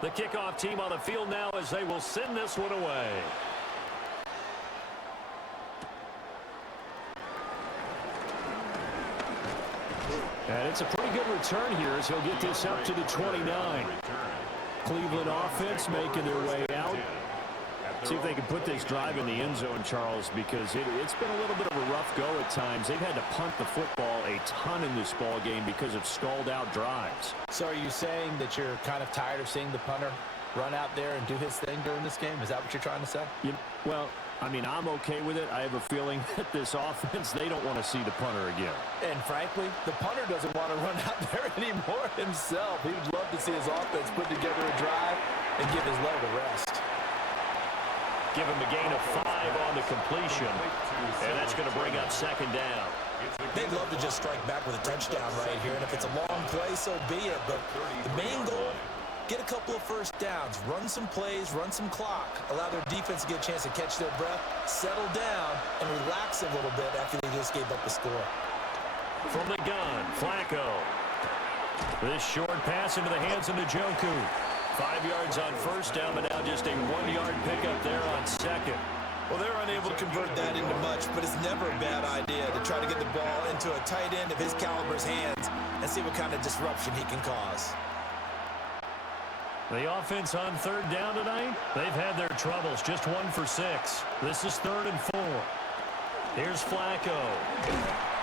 The kickoff team on the field now as they will send this one away. And it's a pretty good return here as he'll get this up to the 29. Cleveland offense making their way out. See if they can put this drive in the end zone, Charles, because it's been a little bit of a rough go at times. They've had to punt the football a ton in this ball game because of stalled-out drives. So are you saying that you're kind of tired of seeing the punter run out there and do his thing during this game? Is that what you're trying to say? Well, I mean, I'm okay with it. I have a feeling that this offense, they don't want to see the punter again. And frankly, the punter doesn't want to run out there anymore himself. He would love to see his offense put together a drive and give his leg a rest. Give him a gain of 5 on the completion, and that's going to bring up second down. They'd love to just strike back with a touchdown right here, and if it's a long play, so be it. But the main goal, get a couple of first downs, run some plays, run some clock, allow their defense to get a chance to catch their breath, settle down, and relax a little bit after they just gave up the score. From the gun, Flacco. This short pass into the hands of Njoku. 5 yards on first down, but now just a 1-yard pickup there on second. Well, they're unable to convert that into much, but it's never a bad idea to try to get the ball into a tight end of his caliber's hands and see what kind of disruption he can cause. The offense on third down tonight, they've had their troubles. Just 1 for 6. This is 3rd and 4. Here's Flacco.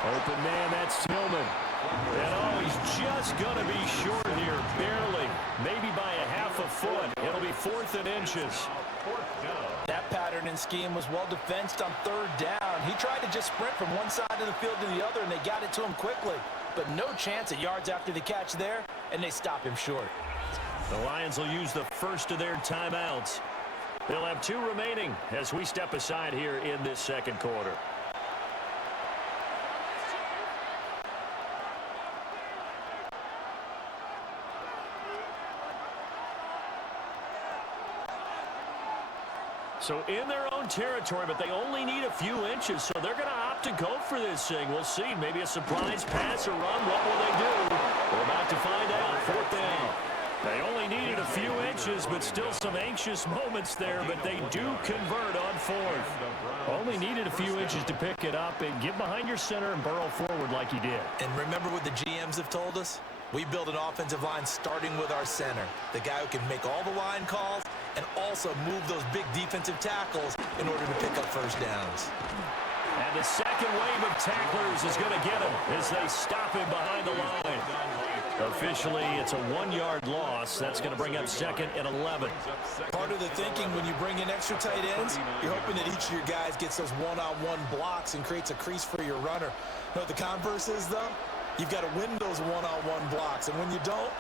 Open man, that's Tillman. And he's just going to be short here, barely. Maybe by a half a foot. It'll be 4th and inches. That pattern and scheme was well defensed on third down. He tried to just sprint from one side of the field to the other, and they got it to him quickly. But no chance at yards after the catch there, and they stop him short. The Lions will use the first of their timeouts. They'll have 2 remaining as we step aside here in this second quarter. So in their own territory, but they only need a few inches, so they're going to opt to go for this thing. We'll see. Maybe a surprise pass or run. What will they do? We're about to find out. 4th down. They only needed a few inches, but still some anxious moments there, but they do convert on 4th. Only needed a few inches to pick it up and get behind your center and burrow forward like he did. And remember what the GMs have told us? We build an offensive line starting with our center, the guy who can make all the line calls and also move those big defensive tackles in order to pick up first downs. And the second wave of tacklers is going to get him as they stop him behind the line. Officially, it's a 1-yard loss. That's going to bring up 2nd and 11. Part of the thinking when you bring in extra tight ends, you're hoping that each of your guys gets those one-on-one blocks and creates a crease for your runner. You know what the converse is, though? You've got to win those one-on-one blocks, and when you don't,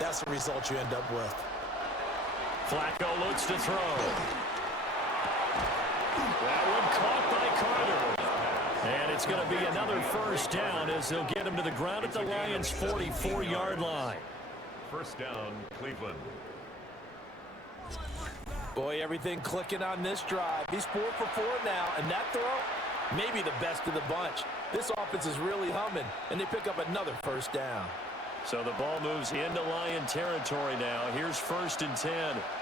that's the result you end up with. Flacco looks to throw. That one caught by Carter. And it's going to be another first down as they'll get him to the ground at the Lions' 44-yard line. First down, Cleveland. Boy, everything clicking on this drive. He's 4 for 4 now, and that throw, maybe the best of the bunch. This offense is really humming, and they pick up another first down. So the ball moves into Lion territory now. Here's 1st and 10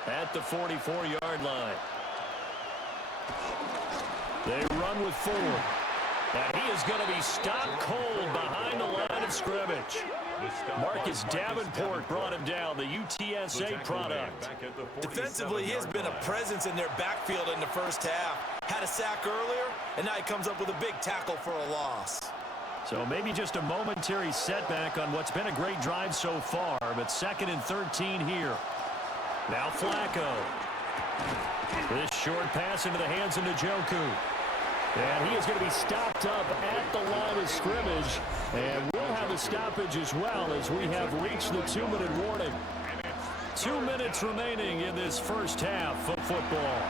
at the 44-yard line. They run with 4. And he is going to be stopped cold behind the line of scrimmage. Marcus Davenport brought him down, the UTSA product. Defensively, he has been a presence in their backfield in the first half. Had a sack earlier, and now he comes up with a big tackle for a loss. So maybe just a momentary setback on what's been a great drive so far, but 2nd and 13 here. Now Flacco. This short pass into the hands of Njoku. And he is going to be stopped up at the line of scrimmage. And we'll have a stoppage as well as we have reached the 2-minute warning. 2 minutes remaining in this first half of football.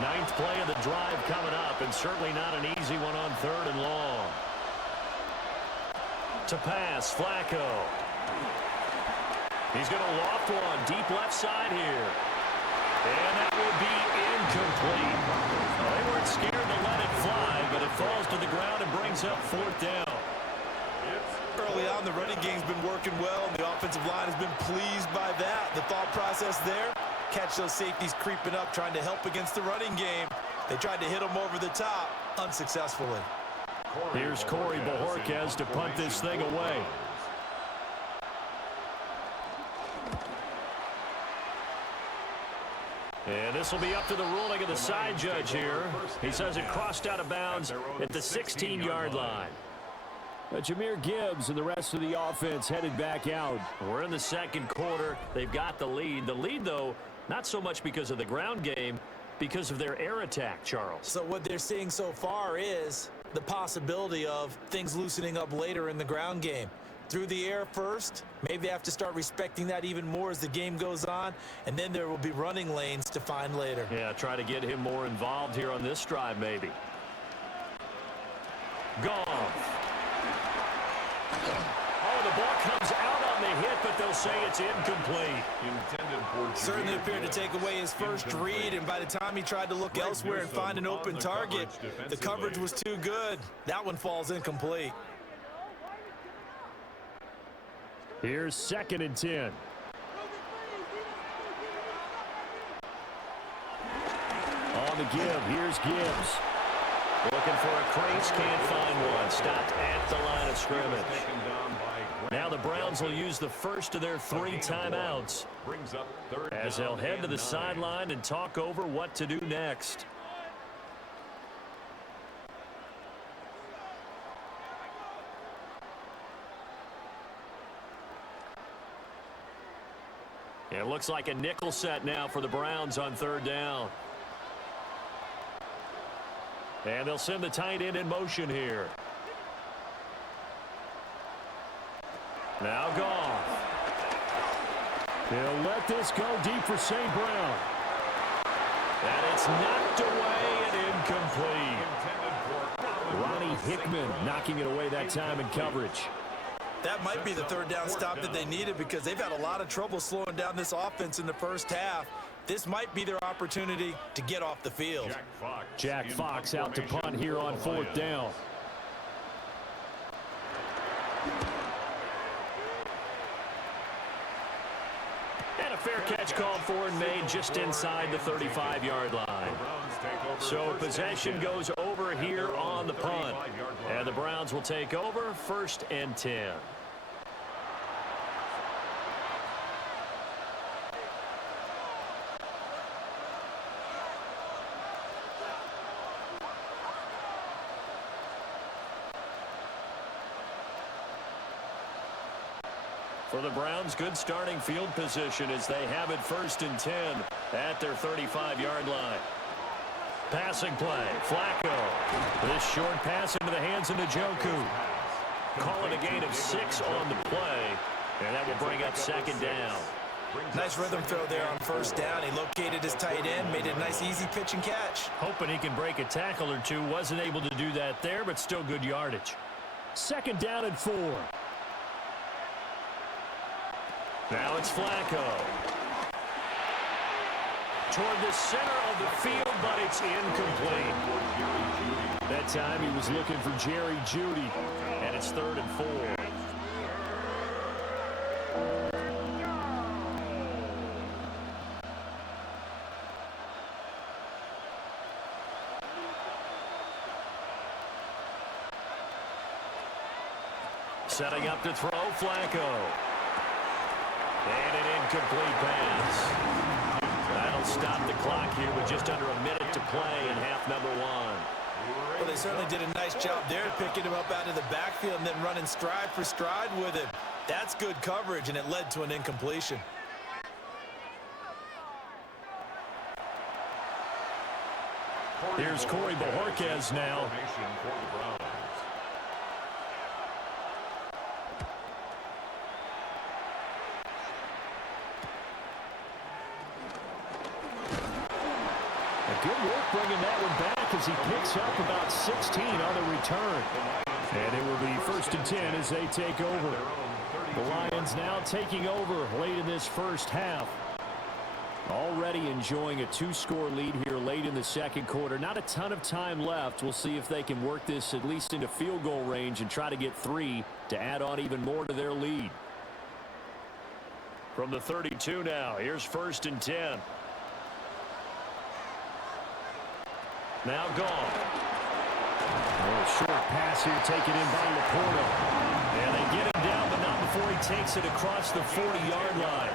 9th play of the drive coming up, and certainly not an easy one on 3rd and long. To pass, Flacco. He's going to loft one deep left side here. And that will be incomplete. Well, they weren't scared to let it fly, but it falls to the ground and brings up 4th down. Early on, the running game's been working well, and the offensive line has been pleased by that. The thought process there, catch those safeties creeping up, trying to help against the running game. They tried to hit them over the top, unsuccessfully. Here's Corey Bojorquez to punt this thing away. And this will be up to the ruling of the side judge here. He says it crossed out of bounds at the 16-yard line. Jahmyr Gibbs and the rest of the offense headed back out. We're in the 2nd quarter. They've got the lead. The lead, though, not so much because of the ground game, because of their air attack, Charles. So what they're seeing so far is the possibility of things loosening up later in the ground game. Through the air first, maybe they have to start respecting that even more as the game goes on, and then there will be running lanes to find later. Yeah, try to get him more involved here on this drive, maybe. Goff. Oh, the ball comes out on the hit, but they'll say it's incomplete. Certainly appeared to take away his first read, and by the time he tried to look elsewhere and find an open target, the coverage was too good. That one falls incomplete. Here's 2nd and 10. On the give, here's Gibbs. Looking for a crease, can't find one. Stopped at the line of scrimmage. Now the Browns will use the first of their 3 timeouts as they'll head to the sideline and talk over what to do next. It looks like a nickel set now for the Browns on 3rd down. And they'll send the tight end in motion here. Now Goff. He'll let this go deep for St. Brown. And it's knocked away and incomplete. Ronnie Hickman knocking it away that time in coverage. That might be the 3rd down stop that they needed because they've had a lot of trouble slowing down this offense in the first half. This might be their opportunity to get off the field. Jack Fox out to punt here on 4th down. And a fair catch called for and made just inside the 35-yard line. So possession goes over here on the punt. And the Browns will take over 1st and 10. For the Browns, good starting field position as they have it 1st and 10 at their 35-yard line. Passing play, Flacco. This short pass into the hands of Njoku. Calling a gain of 6 on the play, and that will bring up 2nd down. Nice rhythm throw there on 1st down. He located his tight end, made it a nice easy pitch and catch. Hoping he can break a tackle or two. Wasn't able to do that there, but still good yardage. 2nd down and 4. Now it's Flacco. Toward the center of the field, but it's incomplete. That time he was looking for Jerry Jeudy. And it's 3rd and 4. Setting up to throw, Flacco. And an incomplete pass. That'll stop the clock here with just under a minute to play in half number one. Well, they certainly did a nice job there picking him up out of the backfield and then running stride for stride with him. That's good coverage, and it led to an incompletion. Here's Corey Bojorquez now. Good work bringing that one back as he picks up about 16 on the return. And it will be 1st and 10 as they take over. The Lions now taking over late in this first half. Already enjoying a 2-score lead here late in the second quarter. Not a ton of time left. We'll see if they can work this at least into field goal range and try to get 3 to add on even more to their lead. From the 32 now, here's 1st and 10. Now gone. A short pass here taken in by Laporta. And they get him down, but not before he takes it across the 40-yard line.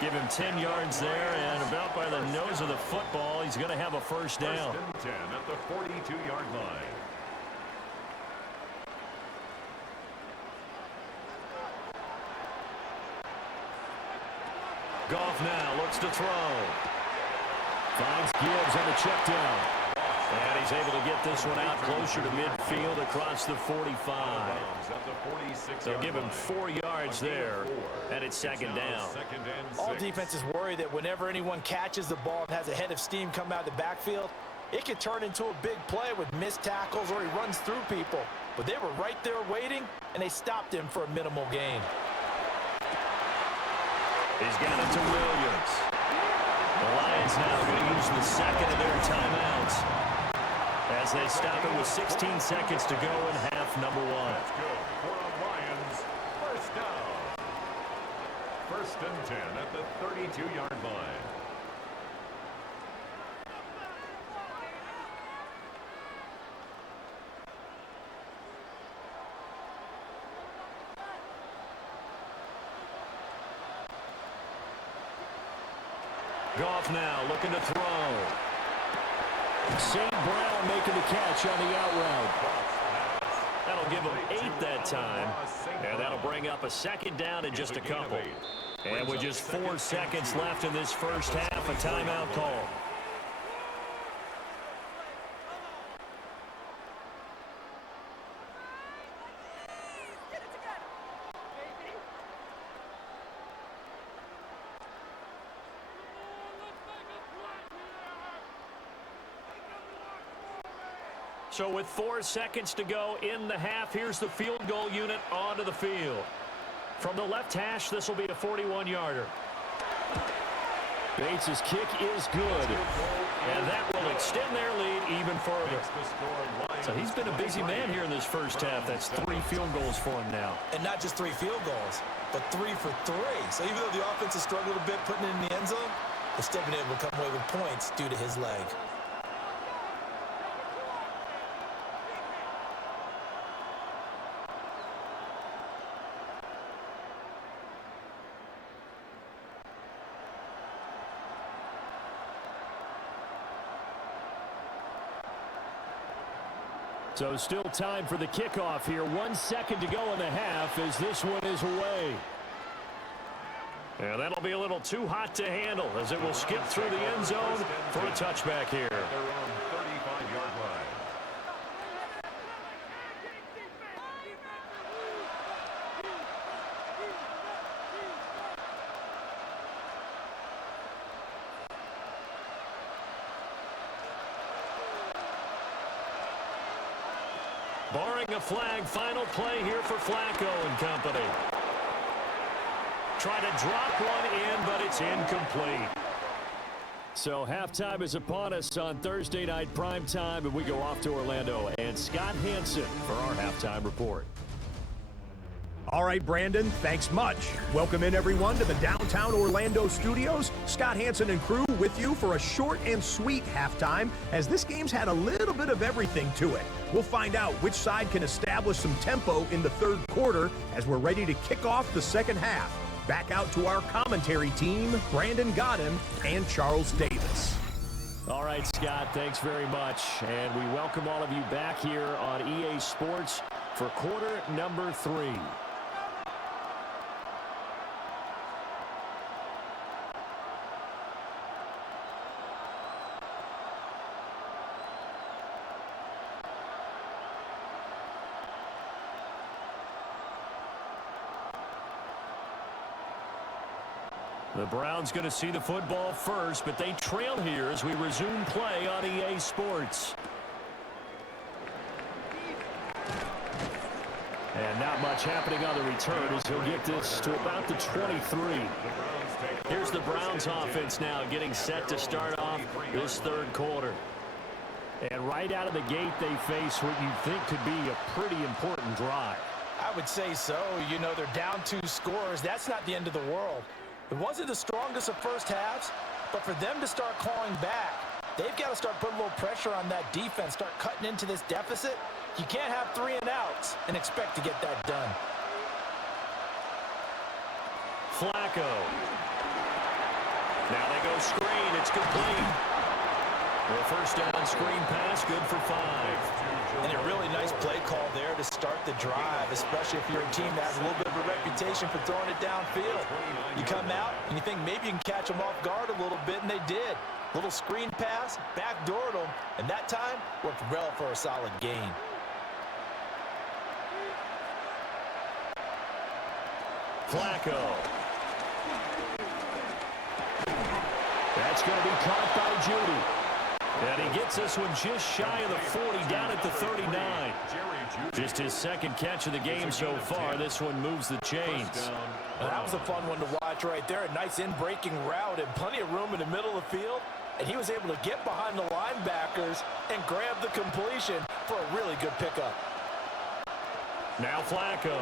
Give him 10 yards there, and about by the nose of the football, he's going to have a first down. 1st and 10 at the 42-yard line. Goff now looks to throw. Finds Gibbs on the check down. And he's able to get this one out closer to midfield across the 45. They'll give him 4 yards there, and it's second down. All defenses worry that whenever anyone catches the ball and has a head of steam come out of the backfield, it could turn into a big play with missed tackles or he runs through people. But they were right there waiting, and they stopped him for a minimal gain. He's got it to Williams. The Lions now going to use the second of their timeouts as they stop it with 16 seconds to go in half number one. That's good for the Lions. First down. 1st and 10 at the 32-yard line. Goff now looking to throw. St. Brown making the catch on the out route. That'll give him 8 that time. And that'll bring up a second down in just a couple. And with just 4 seconds left in this first half, a timeout call. So with 4 seconds to go in the half, here's the field goal unit onto the field. From the left hash, this will be a 41-yarder. Bates' kick is good. And that will extend their lead even further. So he's been a busy man here in this first half. That's 3 field goals for him now. And not just 3 field goals, but 3 for 3. So even though the offense has struggled a bit putting it in the end zone, they're still been able to come away with points due to his leg. So still time for the kickoff here. 1 second to go in the half as this one is away. And that'll be a little too hot to handle as it will skip through the end zone for a touchback here. They're on 35-yard line. Barring a flag, final play here for Flacco and company. Try to drop one in, but it's incomplete. So halftime is upon us on Thursday night primetime, and we go off to Orlando. And Scott Hansen for our halftime report. All right, Brandon, thanks much. Welcome in, everyone, to the downtown Orlando studios. Scott Hansen and crew with you for a short and sweet halftime, as this game's had a little bit of everything to it. We'll find out which side can establish some tempo in the third quarter as we're ready to kick off the second half. Back out to our commentary team, Brandon Godden and Charles Davis. All right, Scott, thanks very much. And we welcome all of you back here on EA Sports for quarter number 3. The Browns going to see the football first, but they trail here as we resume play on EA Sports. And not much happening on the return as he'll get this to about the 23. Here's the Browns offense now getting set to start off this third quarter. And right out of the gate, they face what you think could be a pretty important drive. I would say so. You know, they're down 2 scores. That's not the end of the world. It wasn't the strongest of first halves, but for them to start clawing back, they've got to start putting a little pressure on that defense, start cutting into this deficit. You can't have 3 and outs and expect to get that done. Flacco. Now they go screen. It's complete. The first down screen pass, good for 5. And a really nice play call there to start the drive, especially if you're a team that has a little bit of a reputation for throwing it downfield. You come out and you think maybe you can catch them off guard a little bit, and they did. Little screen pass, backdoored them, and that time worked well for a solid gain. Flacco. That's going to be caught by Judy. And he gets this one just shy of the 40, down at the 39. Just his second catch of the game so far. This one moves the chains. Well, that was a fun one to watch right there. A nice in-breaking route and plenty of room in the middle of the field. And he was able to get behind the linebackers and grab the completion for a really good pickup. Now Flacco.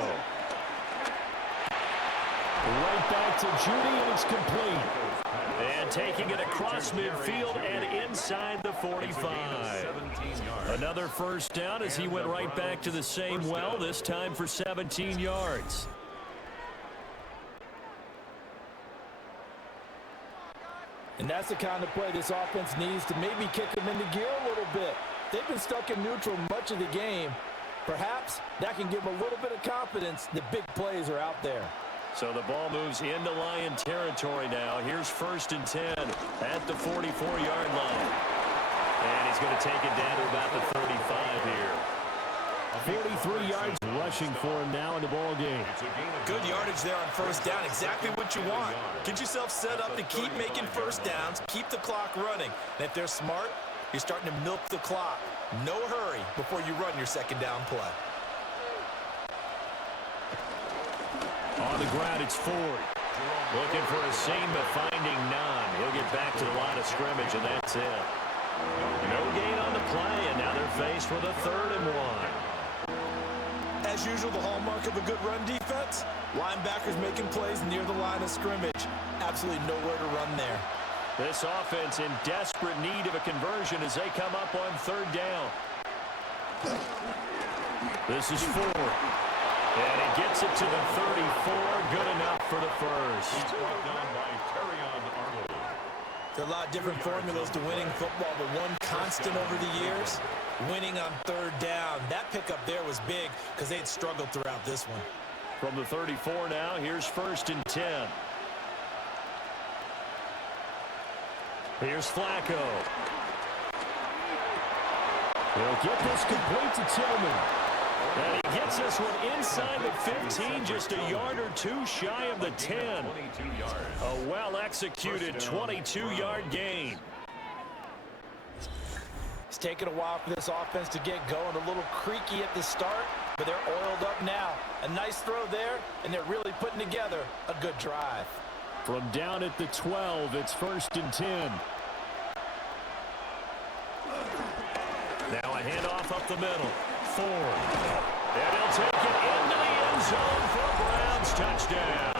Right back to Judy, and it's complete. And taking it across midfield and inside the 45. Another first down as he went right back to the same well, this time for 17 yards. And that's the kind of play this offense needs to maybe kick them into gear a little bit. They've been stuck in neutral much of the game. Perhaps that can give them a little bit of confidence that big plays are out there. So the ball moves into Lion territory now. Here's 1st and 10 at the 44-yard line. And he's going to take it down to about the 35 here. 43 yards rushing for him now in the ball game. Good yardage there on first down. Exactly what you want. Get yourself set up to keep making first downs, keep the clock running. And if they're smart, you're starting to milk the clock. No hurry before you run your second down play. On the ground, it's Ford. Looking for a seam, but finding none. He'll get back to the line of scrimmage, and that's it. No gain on the play, and now they're faced with a 3rd and 1. As usual, the hallmark of a good run defense, linebackers making plays near the line of scrimmage. Absolutely nowhere to run there. This offense in desperate need of a conversion as they come up on 3rd down. This is Ford. And he gets it to the 34. Good enough for the first. There are a lot of different formulas to winning football, but one constant over the years, winning on 3rd down. That pickup there was big because they'd struggled throughout this one. From the 34 now, here's 1st and 10. Here's Flacco. He'll get this complete to Tillman. And he gets this one inside the 15, just a yard or 2 shy of the 10. A well-executed 22-yard gain. It's taken a while for this offense to get going. A little creaky at the start, but they're oiled up now. A nice throw there, and they're really putting together a good drive. From down at the 12, it's 1st and 10. Now a handoff up the middle. Ford. And he'll take it into the end zone for a Browns touchdown.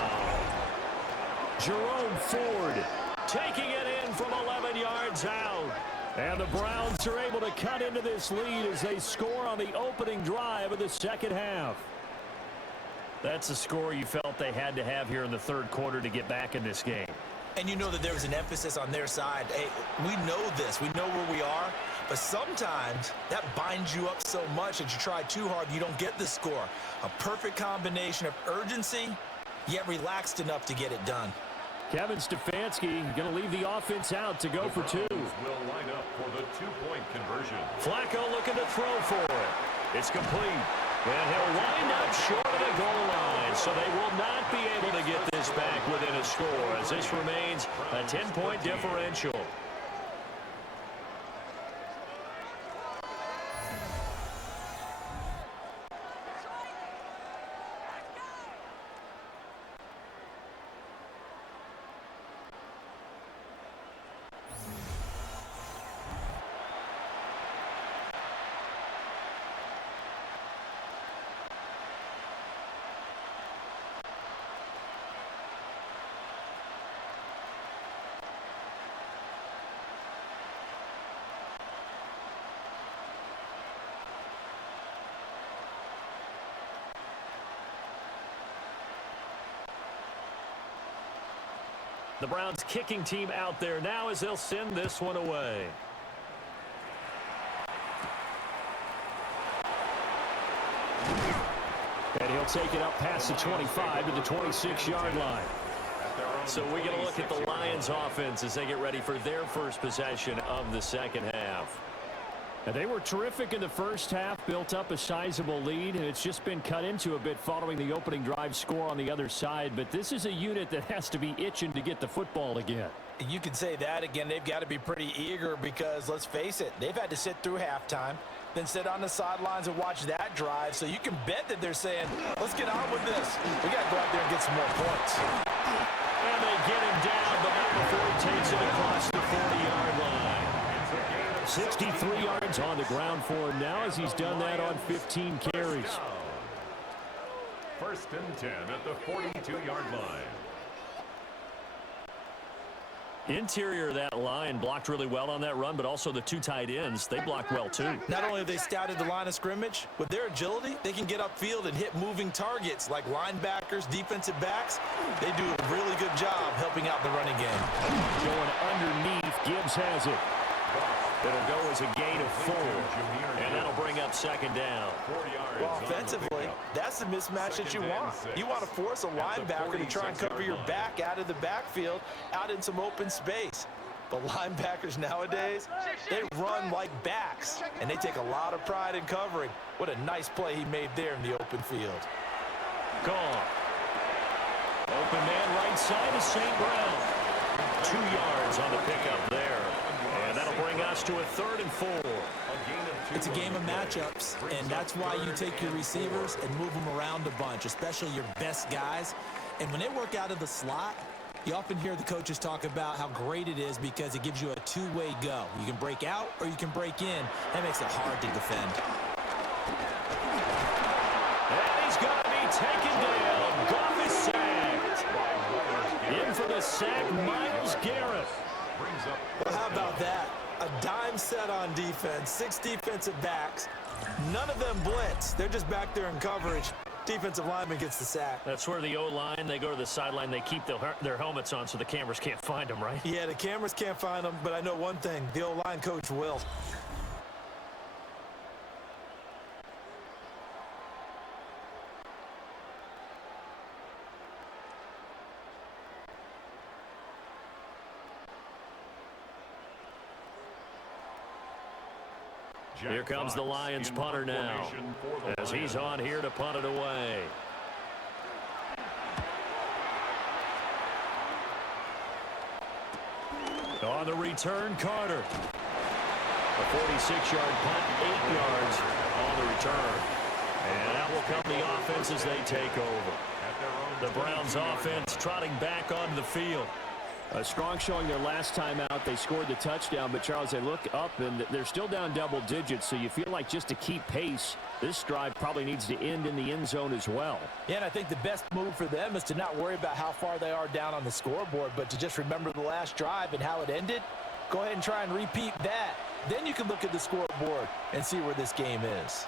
Jerome Ford taking it in from 11 yards out. And the Browns are able to cut into this lead as they score on the opening drive of the second half. That's a score you felt they had to have here in the third quarter to get back in this game. And you know that there was an emphasis on their side. Hey, we know this. We know where we are. But sometimes that binds you up so much that you try too hard, you don't get the score. A perfect combination of urgency, yet relaxed enough to get it done. Kevin Stefanski going to leave the offense out to go for two. Will line up for the two-point conversion. Flacco looking to throw for it. It's complete. And he'll wind up short of the goal line, so they will not be able to get this back within a score as this remains a 10-point differential. The Browns kicking team out there now as they'll send this one away. And he'll take it up past the 25 to the 26-yard line. So we get a look at the Lions offense as they get ready for their first possession of the second half. And they were terrific in the first half, built up a sizable lead, and it's just been cut into a bit following the opening drive score on the other side. But this is a unit that has to be itching to get the football again. You can say that again. They've got to be pretty eager because, let's face it, they've had to sit through halftime, then sit on the sidelines and watch that drive. So you can bet that they're saying, let's get on with this. We got to go out there and get some more points. And they get him down, but not before he takes it across the 40-yard line. 63 yards on the ground for him now as he's done that on 15 carries. First and 10 at the 42-yard line. Interior of that line blocked really well on that run, but also the two tight ends, they blocked well too. Not only have they scouted the line of scrimmage, with their agility, they can get upfield and hit moving targets like linebackers, defensive backs. They do a really good job helping out the running game. Going underneath, Gibbs has it. It'll go as a gain of 4, and that'll bring up second down. Well, offensively, that's the mismatch that you want. You want to force a linebacker to try and cover your back out of the backfield, out in some open space. But linebackers nowadays, they run like backs, and they take a lot of pride in covering. What a nice play he made there in the open field. Gone. Open man right side of St. Brown. 2 yards on the pickup there. And that'll bring us to a 3rd and 4. It's a game of matchups, and that's why you take your receivers and move them around a bunch, especially your best guys. And when they work out of the slot, you often hear the coaches talk about how great it is because it gives you a two-way go. You can break out or you can break in. That makes it hard to defend. And he's got to be taken down. Goff is sacked. In for the sack, Myles Garrett. Well, how about that? A dime set on defense, 6 defensive backs. None of them blitz. They're just back there in coverage. Defensive lineman gets the sack. That's where the O-line, they go to the sideline, they keep their helmets on so the cameras can't find them, right? Yeah, the cameras can't find them, but I know one thing. The O-line coach will. Here comes the Lions punter now as he's on here to punt it away. On the return, Carter. A 46-yard punt, 8 yards on the return. And that will come the offense as they take over. The Browns offense trotting back onto the field. A strong showing their last time out. They scored the touchdown, but Charles, they look up and they're still down double digits, so you feel like just to keep pace, this drive probably needs to end in the end zone as well. Yeah, and I think the best move for them is to not worry about how far they are down on the scoreboard, but to just remember the last drive and how it ended. Go ahead and try and repeat that. Then you can look at the scoreboard and see where this game is.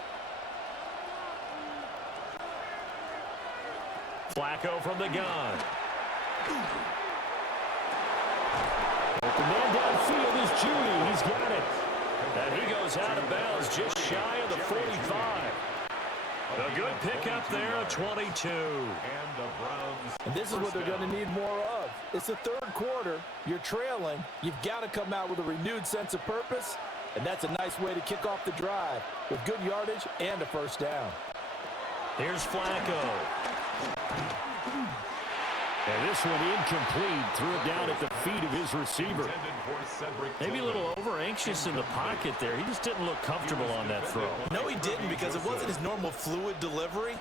Flacco from the gun. The man downfield is Judy. He's got it. And he goes out of bounds just shy of the 45. A good pickup there, a 22. And this is what they're going to need more of. It's the third quarter. You're trailing. You've got to come out with a renewed sense of purpose. And that's a nice way to kick off the drive with good yardage and a first down. Here's Flacco. And this one incomplete. Threw it down at the feet of his receiver. Maybe a little over-anxious in the pocket there. He just didn't look comfortable on that throw. No, he didn't, because it wasn't his normal fluid delivery.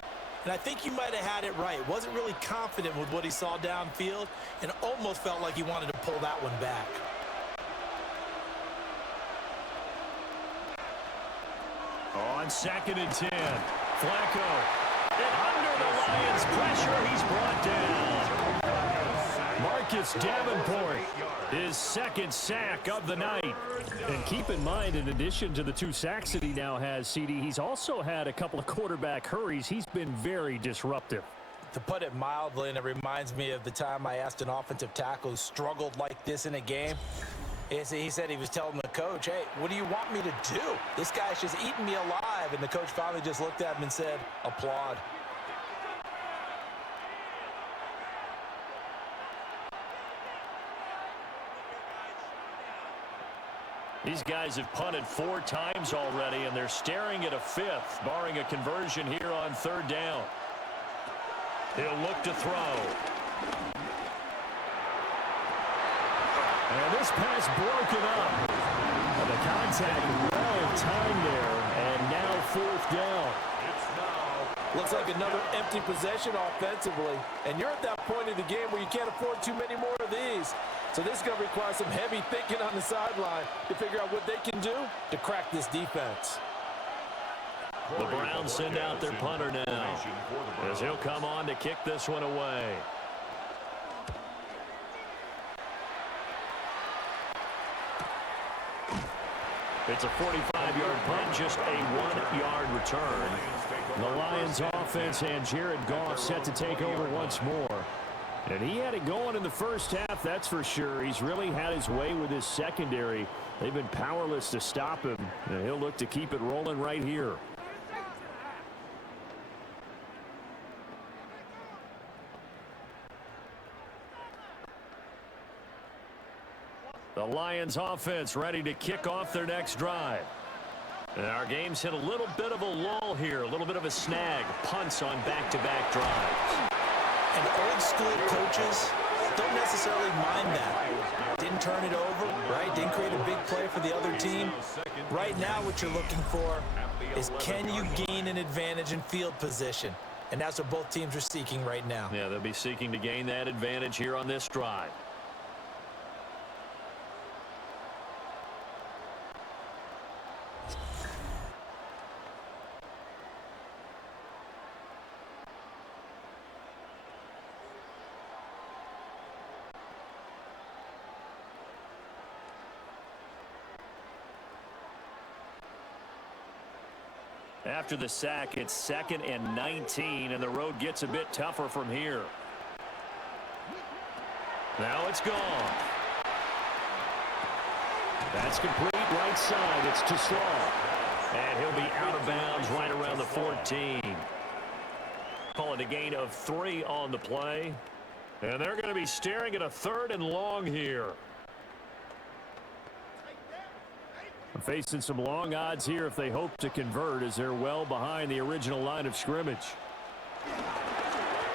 And I think he might have had it right. Wasn't really confident with what he saw downfield and almost felt like he wanted to pull that one back. On 2nd and 10. Flacco. And under the Lions' pressure, he's brought down. Marcus Davenport, his second sack of the night. And keep in mind, in addition to the 2 sacks that he now has, CD, he's also had a couple of quarterback hurries. He's been very disruptive. To put it mildly, and it reminds me of the time I asked an offensive tackle who struggled like this in a game. He said he was telling the coach, hey, what do you want me to do? This guy's just eating me alive. And the coach finally just looked at him and said, applaud. These guys have punted 4 times already, and they're staring at a 5th, barring a conversion here on 3rd down. He'll look to throw. And this pass broken up. And the contact well timed there, and now 4th down. Looks like another empty possession offensively. And you're at that point in the game where you can't afford too many more of these. So this is going to require some heavy thinking on the sideline to figure out what they can do to crack this defense. The Browns send out their punter now, as he'll come on to kick this one away. It's a 45-yard punt, just a 1-yard return. The Lions offense and Jared Goff set to take over once more. And he had it going in the first half, that's for sure. He's really had his way with his secondary. They've been powerless to stop him. And he'll look to keep it rolling right here. The Lions offense ready to kick off their next drive. And our game's hit a little bit of a lull here, a little bit of a snag. Punts on back-to-back drives. And old school coaches don't necessarily mind that. Didn't turn it over, right? Didn't create a big play for the other team. Right now what you're looking for is, can you gain an advantage in field position? And that's what both teams are seeking right now. Yeah, they'll be seeking to gain that advantage here on this drive. After the sack, it's 2nd and 19, and the road gets a bit tougher from here. Now it's gone. That's complete right side. It's to Slaw. And he'll be out of bounds right around the 14. Call it a gain of 3 on the play. And they're going to be staring at a 3rd and long here. Facing some long odds here if they hope to convert, as they're well behind the original line of scrimmage.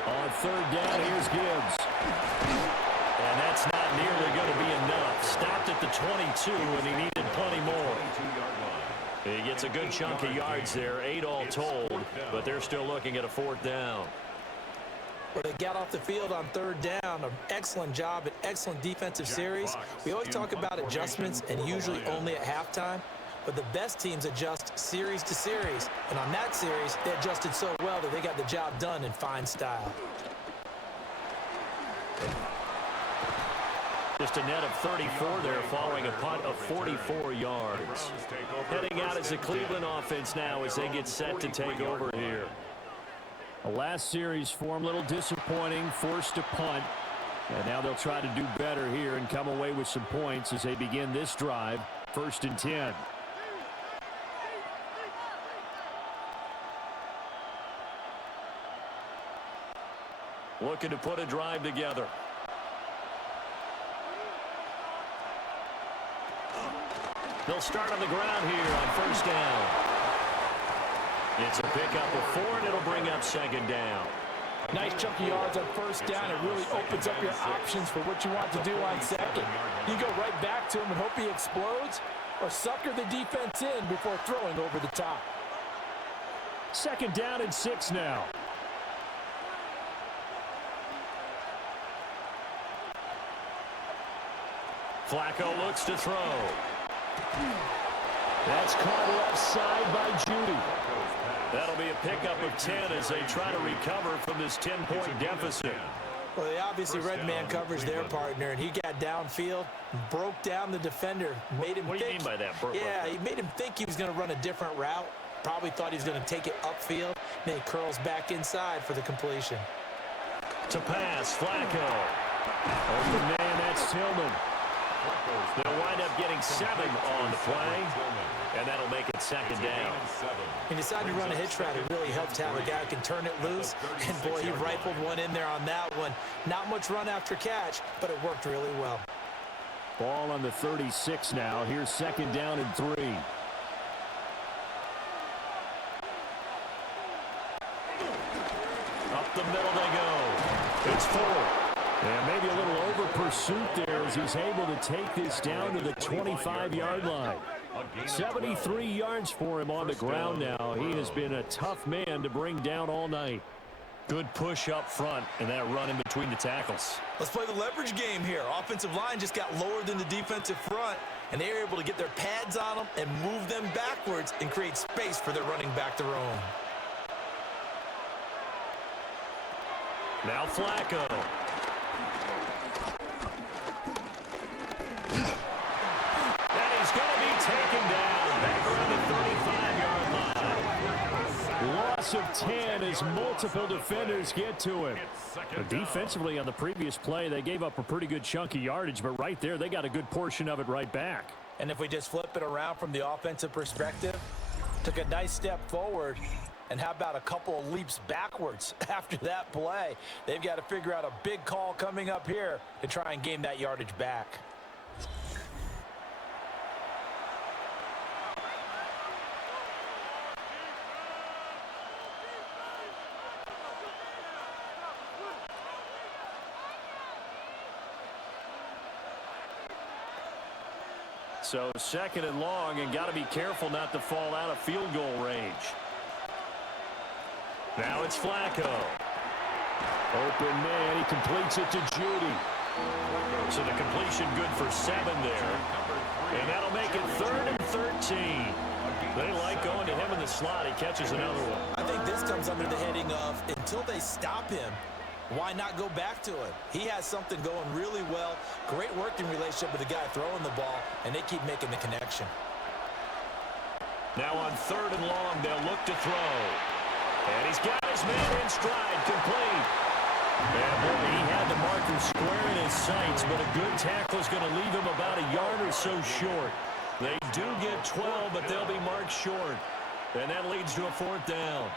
On 3rd down, here's Gibbs. And that's not nearly going to be enough. Stopped at the 22, and he needed plenty more. He gets a good chunk of yards there, 8 all told, but they're still looking at a 4th down. Well, they got off the field on third down. An excellent job, an excellent defensive series. We always talk about adjustments and usually only at halftime. But the best teams adjust series to series. And on that series, they adjusted so well that they got the job done in fine style. Just a net of 34 there following a punt of 44 yards. Heading out is the Cleveland offense now as they get set to take over here. The last series form a little disappointing, forced to punt. And now they'll try to do better here and come away with some points as they begin this drive. 1st and 10. Looking to put a drive together. They'll start on the ground here on 1st down. It's a pickup of 4, and it'll bring up 2nd down. Nice chunk of yards on 1st down. It really opens up your options for what you want to do on 2nd. You go right back to him and hope he explodes, or sucker the defense in before throwing over the top. 2nd down and 6 now. Flacco looks to throw. That's caught left side by Judy. That'll be a pickup of 10 as they try to recover from this 10-point deficit. Well, they obviously red man coverage their partner, and he got downfield, broke down the defender, made him What do you mean by that? Yeah, he made him think he was going to run a different route. Probably thought he was going to take it upfield. Then he curls back inside for the completion. To pass, Flacco. Open man, that's Tillman. They'll wind up getting 7 on the play, and that'll make it 2nd down. He decided to run a hitch route. It really helps to have a guy who can turn it loose. And, boy, he rifled one in there on that one. Not much run after catch, but it worked really well. Ball on the 36 now. Here's 2nd down and 3. Up the middle they go. It's 4. And maybe a little over pursuit there as he's able to take this down to the 25-yard line. 73 yards for him on the ground now. He has been a tough man to bring down all night. Good push up front and that run in between the tackles. Let's play the leverage game here. Offensive line just got lower than the defensive front, and they were able to get their pads on them and move them backwards and create space for their running back to roam. Now Flacco. Taken down back around the 35-yard line. Loss of 10 as multiple defenders get to him. But defensively on the previous play, they gave up a pretty good chunk of yardage, but right there, they got a good portion of it right back. And if we just flip it around from the offensive perspective, took a nice step forward, and how about a couple of leaps backwards after that play? They've got to figure out a big call coming up here to try and gain that yardage back. So 2nd and long, and got to be careful not to fall out of field goal range. Now it's Flacco. Open man, he completes it to Judy. So the completion good for 7 there. And that'll make it 3rd and 13. They like going to him in the slot. He catches another one. I think this comes under the heading of until they stop him, why not go back to it? He has something going really well. Great working relationship with the guy throwing the ball, and they keep making the connection. Now on 3rd and long, they'll look to throw. And he's got his man in stride, complete. And boy, he had the marker square in his sights, but a good tackle is going to leave him about a yard or so short. They do get 12, but they'll be marked short. And that leads to a 4th down.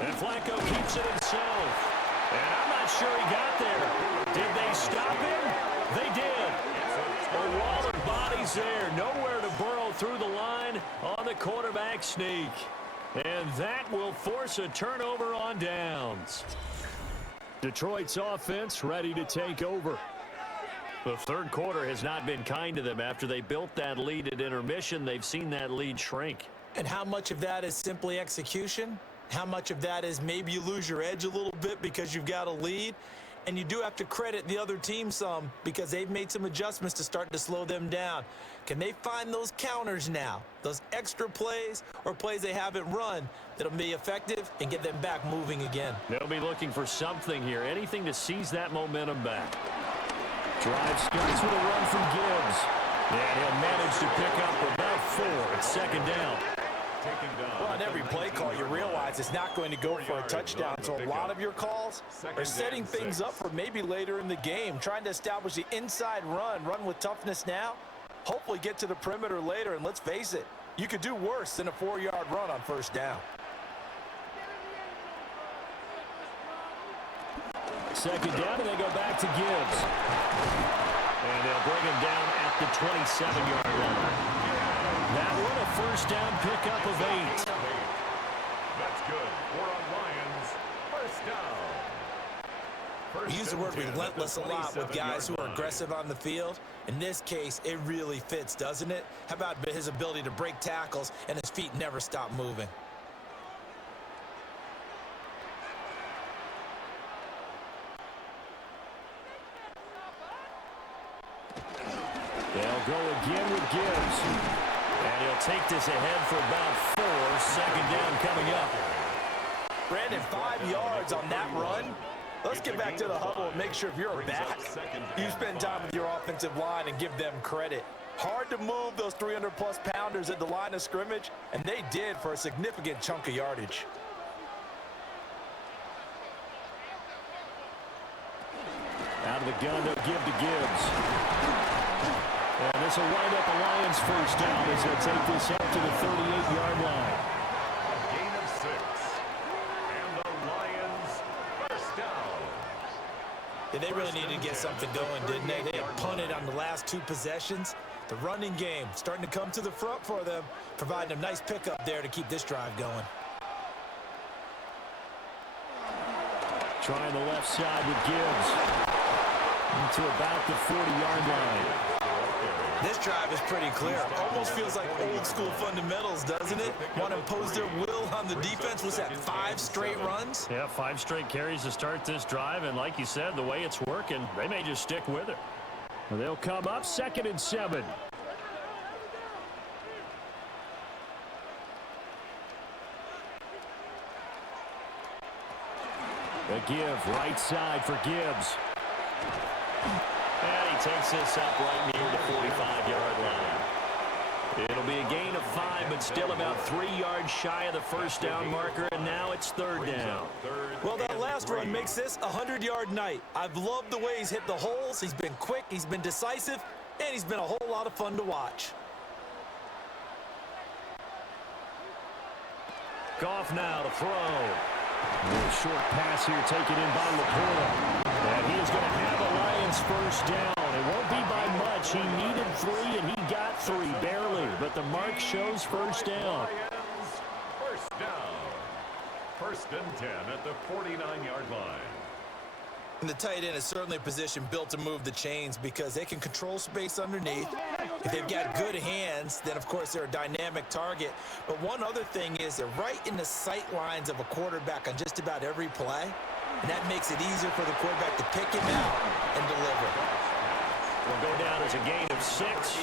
And Flacco keeps it himself. And I'm not sure he got there. Did they stop him? They did. A wall of bodies there. Nowhere to burrow through the line on the quarterback sneak. And that will force a turnover on downs. Detroit's offense ready to take over. The third quarter has not been kind to them. After they built that lead at intermission, they've seen that lead shrink. And how much of that is simply execution? How much of that is maybe you lose your edge a little bit because you've got a lead? And you do have to credit the other team some because they've made some adjustments to start to slow them down. Can they find those counters now, those extra plays or plays they haven't run that'll be effective and get them back moving again? They'll be looking for something here, anything to seize that momentum back. Drive starts with a run from Gibbs. And he'll manage to pick up about 4. It's second down. Well, on every play call, you realize it's not going to go for a touchdown. So a lot of your calls are setting things up for maybe later in the game, trying to establish the inside run with toughness now, hopefully get to the perimeter later. And let's face it, you could do worse than a 4-yard run on first down. Second down, and they go back to Gibbs. And they'll bring him down at the 27-yard line. That one a first down pickup of 8. That's good. We're on Lions. First down. We use the word relentless a lot with guys who are aggressive on the field. In this case, it really fits, doesn't it? How about his ability to break tackles and his feet never stop moving? They'll go again with Gibbs. And he'll take this ahead for about 4. Second down coming up. Brandon, 5 yards on that run. Let's get back to the huddle and make sure if you're a back, you spend time with your offensive line and give them credit. Hard to move those 300-plus pounders at the line of scrimmage, and they did for a significant chunk of yardage. Out of the gun, they'll give to Gibbs. And this will wind up a Lions first down as they'll take this up to the 38-yard line. A gain of 6. And the Lions first down. Yeah, they really needed to get something going, didn't they? They had punted on the last 2 possessions. The running game starting to come to the front for them, providing a nice pickup there to keep this drive going. Trying the left side with Gibbs. To about the 40-yard line. This drive is pretty clear. Almost feels like old school fundamentals, doesn't it? Want to impose their will on the defense. What's that, 5 straight runs? Yeah, 5 straight carries to start this drive. And like you said, the way it's working, they may just stick with it. They'll come up 2nd and 7. A give, right side for Gibbs. And he takes this up right near the 45-yard line. It'll be a gain of 5, but still about 3 yards shy of the first down marker, and now it's 3rd down. Well, that last run makes this a 100-yard night. I've loved the way he's hit the holes. He's been quick, he's been decisive, and he's been a whole lot of fun to watch. Goff now to throw. A little short pass here taken in by Laporta. And he is going to have a Lions first down. It won't be by much. He needed 3, and he got 3, barely. But the mark shows first down. Lions first down. 1st and 10 at the 49-yard line. And the tight end is certainly a position built to move the chains because they can control space underneath. If they've got good hands, then of course they're a dynamic target. But one other thing is they're right in the sight lines of a quarterback on just about every play. And that makes it easier for the quarterback to pick him out and deliver. Will go down as a gain of 6,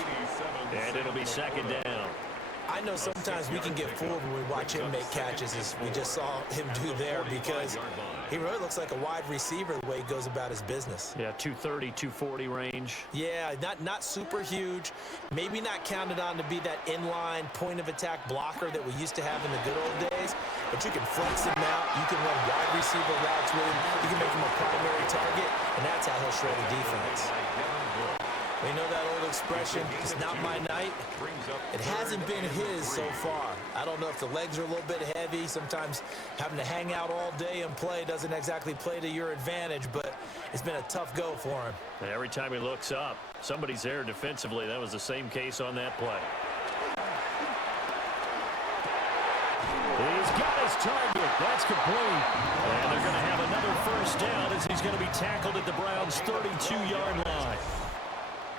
and it'll be 2nd down. I know sometimes we can get fooled when we watch him make catches, as we just saw him do there, because he really looks like a wide receiver the way he goes about his business. Yeah, 230, 240 range. Yeah, not super huge. Maybe not counted on to be that inline point-of-attack blocker that we used to have in the good old days, but you can flex him out. You can run wide receiver routes with him. You can make him a primary target, and that's how he'll shred a defense. We know that old expression, it's not my night. It hasn't been his so far. I don't know if the legs are a little bit heavy. Sometimes having to hang out all day and play doesn't exactly play to your advantage, but it's been a tough go for him. And every time he looks up, somebody's there defensively. That was the same case on that play. He's got his target. That's complete. And they're going to have another first down as he's going to be tackled at the Browns' 32-yard line.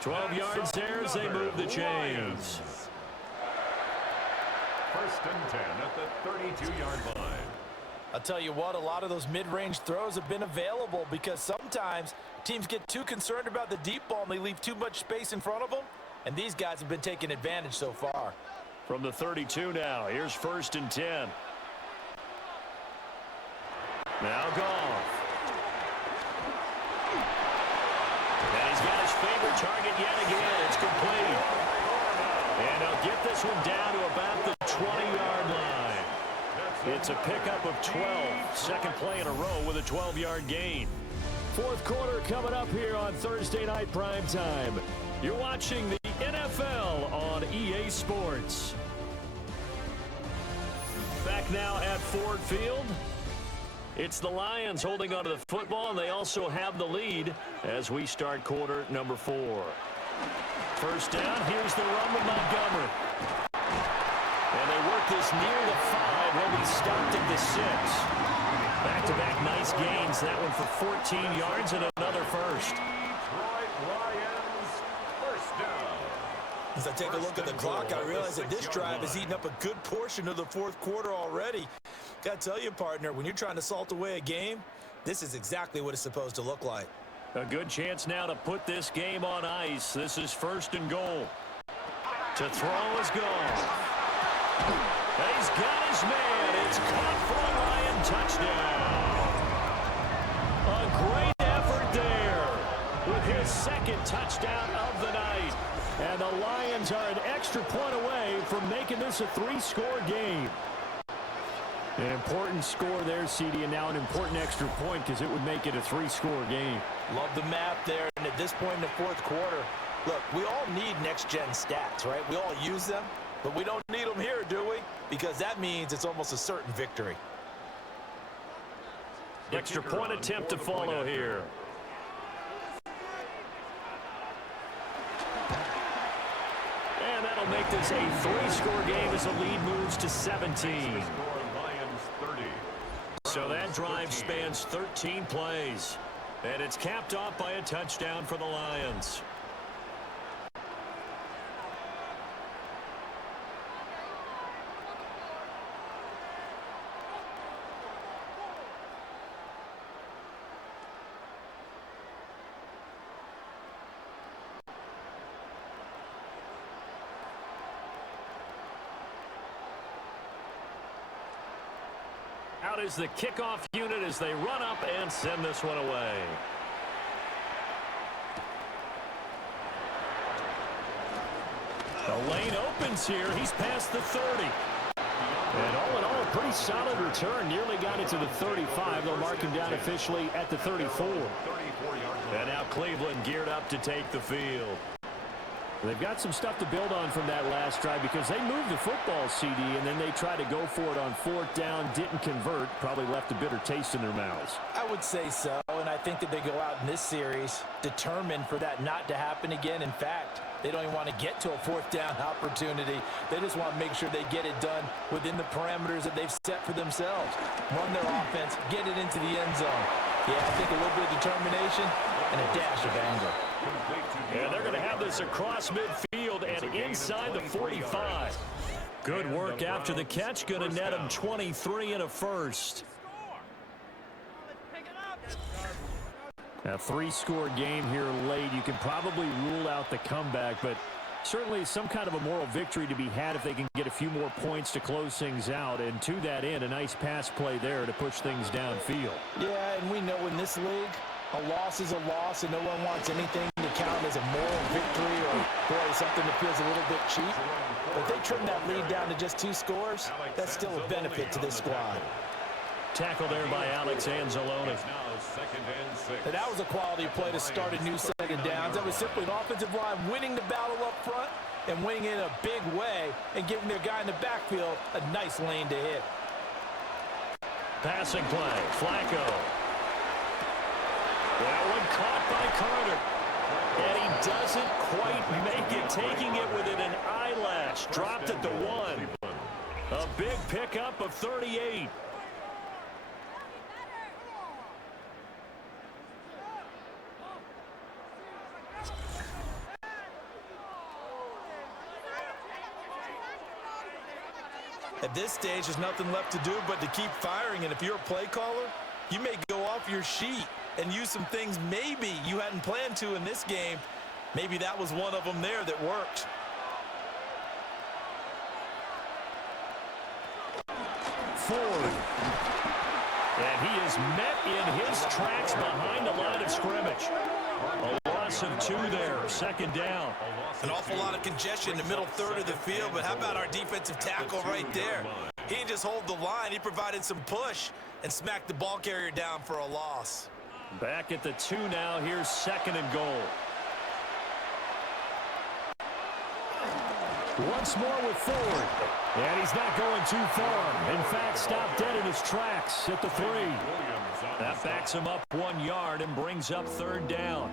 12 yards there as they move the chains. First and 10 at the 32-yard line. I'll tell you what, a lot of those mid-range throws have been available because sometimes teams get too concerned about the deep ball and they leave too much space in front of them, and these guys have been taking advantage so far. From the 32 now, here's first and 10. Now Goff. And he's got his favorite target yet again. It's complete. And he'll get this one down to about the 20-yard line. It's a pickup of 12. Second play in a row with a 12-yard gain. Fourth quarter coming up here on Thursday Night Primetime. You're watching the NFL on EA Sports. Back now at Ford Field. It's the Lions holding onto the football, and they also have the lead as we start quarter number 4. First down, here's the run with Montgomery. And they work this near the 5. Will be stopped at the 6. Back-to-back nice gains. That one for 14 yards and another first. As I take a look at the clock, I realize that this drive has eaten up a good portion of the fourth quarter already. Got to tell you, partner, when you're trying to salt away a game, this is exactly what it's supposed to look like. A good chance now to put this game on ice. This is first and goal. To throw is gone. He's got his man. It's caught for a Lion touchdown. A great effort there with his second touchdown of the night. And the Lions are an extra point away from making this a 3-score game. An important score there, CD, and now an important extra point because it would make it a 3-score game. Love the map there, and at this point in the fourth quarter, look, we all need next-gen stats, right? We all use them, but we don't need them here, do we? Because that means it's almost a certain victory. Extra point attempt to follow here. And that'll make this a 3-score game as the lead moves to 17. So that drive spans 13 plays. And it's capped off by a touchdown for the Lions. Out is the kickoff unit as they run up and send this one away. The lane opens here. He's past the 30. And all in all, a pretty solid return. Nearly got it to the 35. They'll mark him down officially at the 34. And now Cleveland geared up to take the field. They've got some stuff to build on from that last drive because they moved the football, CD, and then they tried to go for it on fourth down, didn't convert, probably left a bitter taste in their mouths. I would say so, and I think that they go out in this series determined for that not to happen again. In fact, they don't even want to get to a fourth down opportunity. They just want to make sure they get it done within the parameters that they've set for themselves. Run their offense, get it into the end zone. Yeah, I think a little bit of determination and a dash of anger. And they're going to have this across midfield and inside the 45. Good work after the catch. Going to net him 23 and a first. A 3-score game here late. You can probably rule out the comeback, but certainly some kind of a moral victory to be had if they can get a few more points to close things out. And to that end, a nice pass play there to push things downfield. Yeah, and we know in this league, a loss is a loss, and no one wants anything to count as a moral victory or, boy, something that feels a little bit cheap. But if they trim that lead down to just 2 scores, that's still a benefit to this squad. Tackle there by Alex Anzalone. And that was a quality play to start a new second downs. That was simply an offensive line winning the battle up front and winning in a big way and giving their guy in the backfield a nice lane to hit. Passing play, Flacco. That one caught by Carter. And he doesn't quite make it, taking it within an eyelash. Dropped at the 1. A big pickup of 38. At this stage, there's nothing left to do but to keep firing, and if you're a play caller, you may go off your sheet and use some things maybe you hadn't planned to in this game. Maybe that was one of them there that worked. Forward. And he is met in his tracks behind the line of scrimmage. A loss of 2 there, second down. An awful lot of congestion in the middle third of the field, but how about our defensive tackle right there? He didn't just hold the line, he provided some push and smacked the ball carrier down for a loss. Back at the 2 now, here's second and goal. Once more with Ford. And he's not going too far. In fact, stopped dead in his tracks at the 3. That backs him up 1 yard and brings up third down.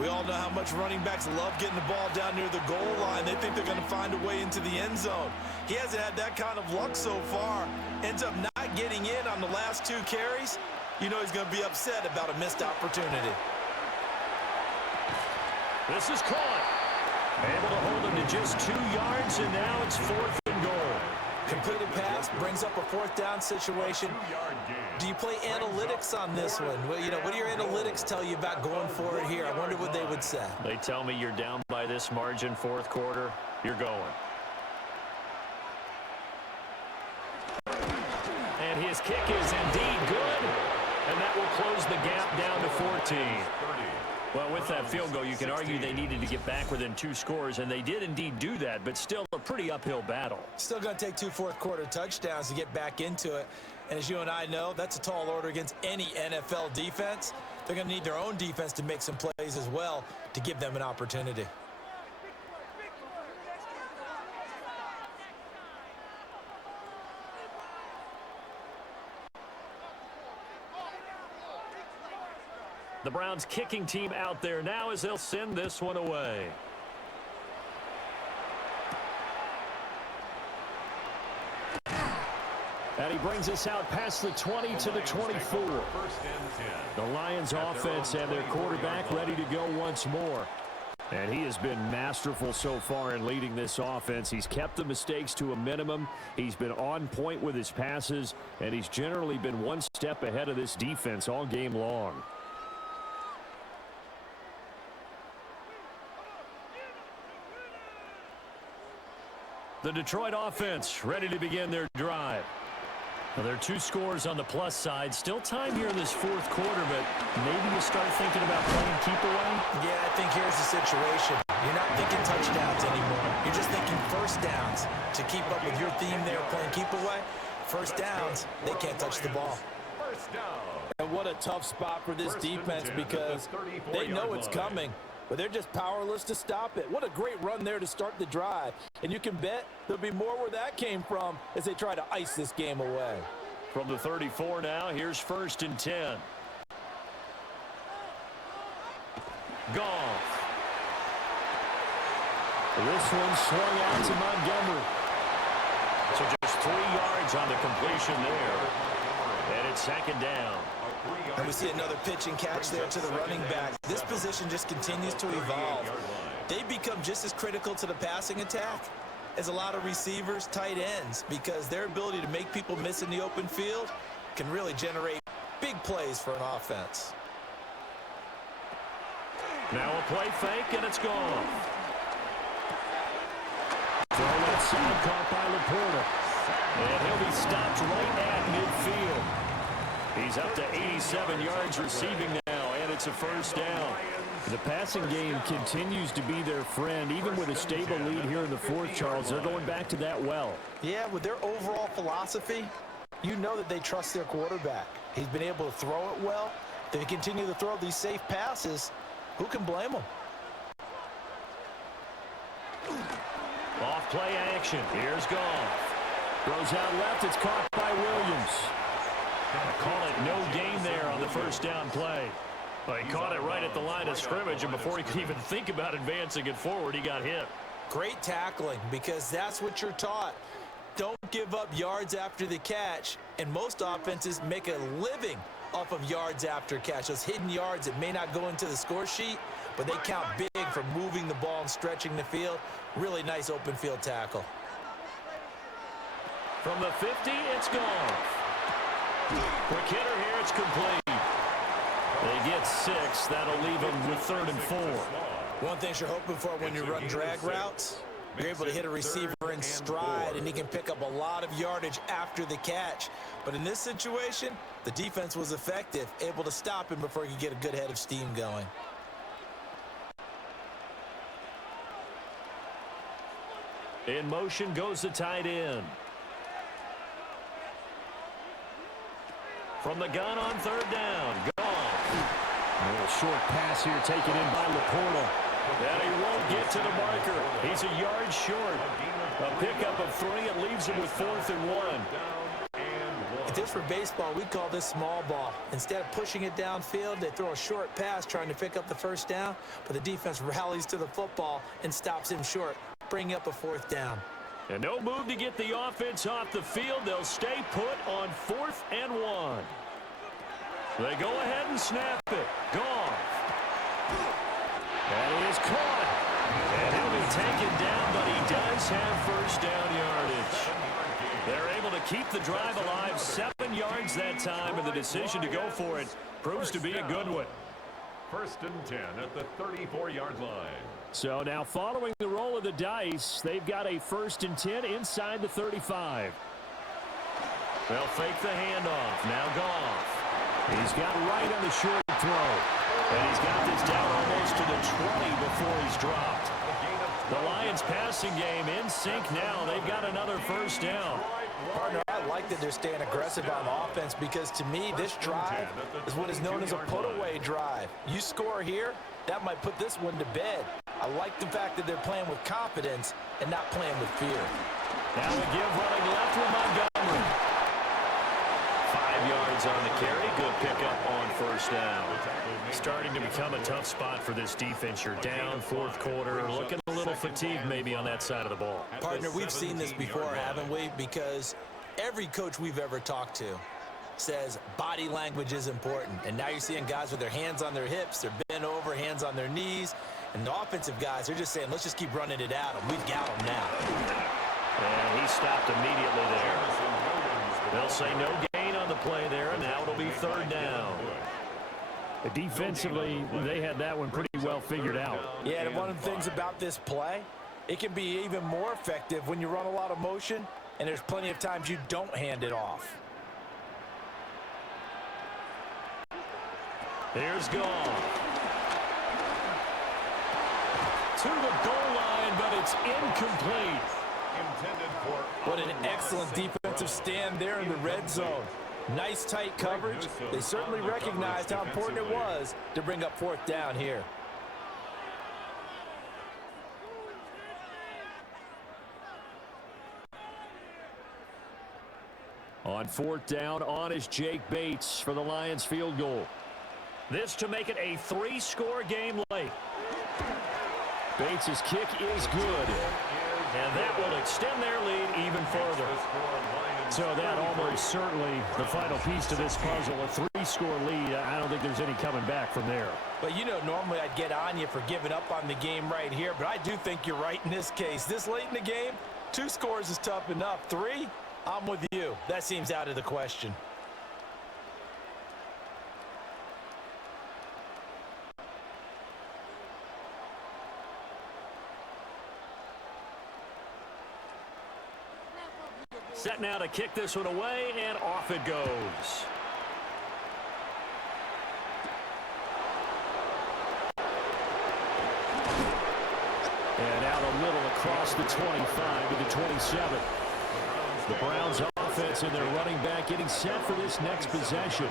We all know how much running backs love getting the ball down near the goal line. They think they're going to find a way into the end zone. He hasn't had that kind of luck so far. Ends up not getting in on the last 2 carries. You know he's going to be upset about a missed opportunity. This is caught. Able to hold him to just 2 yards, and now it's fourth and goal. Completed pass brings up a fourth down situation. Do you play analytics on this one? Well, you know, what do your analytics tell you about going for it here? I wonder what they would say. They tell me you're down by this margin, fourth quarter, you're going. And his kick is indeed good, and that will close the gap down to 14. Well, with that field goal, you can argue they needed to get back within 2 scores, and they did indeed do that, but still a pretty uphill battle. Still going to take 2 fourth-quarter touchdowns to get back into it. And as you and I know, that's a tall order against any NFL defense. They're going to need their own defense to make some plays as well to give them an opportunity. The Browns kicking team out there now as they'll send this one away. And he brings us out past the 20 to the 24. The Lions offense and their quarterback ready to go once more. And he has been masterful so far in leading this offense. He's kept the mistakes to a minimum. He's been on point with his passes, and he's generally been one step ahead of this defense all game long. The Detroit offense ready to begin their drive. Now, there are 2 scores on the plus side. Still time here in this fourth quarter, but maybe you start thinking about playing keep away? Yeah, I think here's the situation. You're not thinking touchdowns anymore. You're just thinking first downs. To keep up with your theme there, playing keep away, first downs, they can't touch the ball. And what a tough spot for this defense because they know it's coming, but they're just powerless to stop it. What a great run there to start the drive. And you can bet there'll be more where that came from as they try to ice this game away. From the 34 now, here's first and 10. Goff. This one swung out to Montgomery. So just 3 yards on the completion there. And it's second down. And we see another pitch and catch there to the running back. This position just continues to evolve. They become just as critical to the passing attack as a lot of receivers, tight ends, because their ability to make people miss in the open field can really generate big plays for an offense. Now a play fake, and it's gone. Throw outside, caught by Laporta. And he'll be stopped right at midfield. He's up to 87 yards receiving now, and it's a first down. The passing game continues to be their friend, even with a stable lead here in the fourth, Charles. They're going back to that well. Yeah, with their overall philosophy, you know that they trust their quarterback. He's been able to throw it well. They continue to throw these safe passes. Who can blame them? Off play action. Here's Goff. Goes out left. It's caught by Williams. Call it no gain there on the first down play. Well, he caught it right at the line of scrimmage, and before he could even think about advancing it forward, he got hit. Great tackling, because that's what you're taught. Don't give up yards after the catch, and most offenses make a living off of yards after catch. Those hidden yards that may not go into the score sheet, but they count big for moving the ball and stretching the field. Really nice open field tackle. From the 50, it's gone. Quick hitter here, it's complete. They get 6. That'll leave them with 3rd and 4. One thing you're hoping for when you run drag routes, you're able to hit a receiver in stride, and he can pick up a lot of yardage after the catch. But in this situation, the defense was effective, able to stop him before he could get a good head of steam going. In motion goes the tight end. From the gun on 3rd down. Gone. A little short pass here taken in by Laporta. And he won't get to the marker. He's a yard short. A pickup of 3. It leaves him with 4th and 1. If this were baseball, we'd call this small ball. Instead of pushing it downfield, they throw a short pass trying to pick up the 1st down, but the defense rallies to the football and stops him short, bringing up a 4th down. And no move to get the offense off the field. They'll stay put on 4th and 1. They go ahead and snap it. Goff. That is caught. And he'll be taken down, but he does have 1st down yardage. They're able to keep the drive alive. 7 yards that time, and the decision to go for it proves to be a good one. 1st and 10 at the 34-yard line. So now following the roll of the dice, they've got a 1st and 10 inside the 35. They'll fake the handoff. Now Goff. He's got right on the short throw. And he's got this down almost to the 20 before he's dropped. The Lions passing game in sync now. They've got another 1st down. Partner, I like that they're staying aggressive on offense because to me, this drive is what is known as a put-away drive. You score here, that might put this one to bed. I like the fact that they're playing with confidence and not playing with fear. Now we give running left with Montgomery. 5 yards on the carry. Good pickup on 1st down. Starting to become a tough spot for this defense. You're down 4th quarter. Looking a little fatigued maybe on that side of the ball. Partner, we've seen this before, haven't we? Because every coach we've ever talked to says body language is important. And now you're seeing guys with their hands on their hips. They're bent over, hands on their knees. And the offensive guys are just saying, let's just keep running it at them. We've got them now. And he stopped immediately there. They'll say no gain on the play there, and now it'll be 3rd down. Defensively, they had that one pretty well figured out. Yeah, and one of the things about this play, it can be even more effective when you run a lot of motion, and there's plenty of times you don't hand it off. Here's Goff. To the goal line, but it's incomplete. What an excellent defensive stand there in the red zone. Nice tight coverage. They certainly recognized how important it was to bring up 4th down here. On 4th down, on is Jake Bates for the Lions field goal. This to make it a 3-score game late. Bates' kick is good. And that will extend their lead even further. So that almost certainly the final piece to this puzzle, a 3-score lead. I don't think there's any coming back from there. But you know, normally I'd get on you for giving up on the game right here, but I do think you're right in this case. This late in the game, 2 scores is tough enough. 3, I'm with you. That seems out of the question. Set now to kick this one away, and off it goes. And out a little across the 25 to the 27. The Browns offense and their running back getting set for this next possession.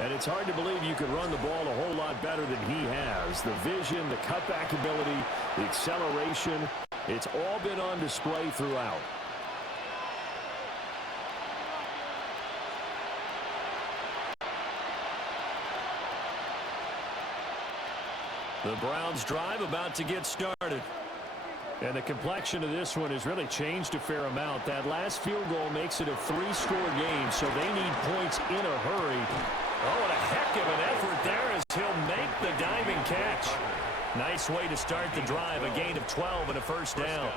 And it's hard to believe you could run the ball a whole lot better than he has. The vision, the cutback ability, the acceleration, it's all been on display throughout. The Browns drive about to get started. And the complexion of this one has really changed a fair amount. That last field goal makes it a 3-score game, so they need points in a hurry. Oh, what a heck of an effort there as he'll make the diving catch. Nice way to start the drive, a gain of 12 and a first down.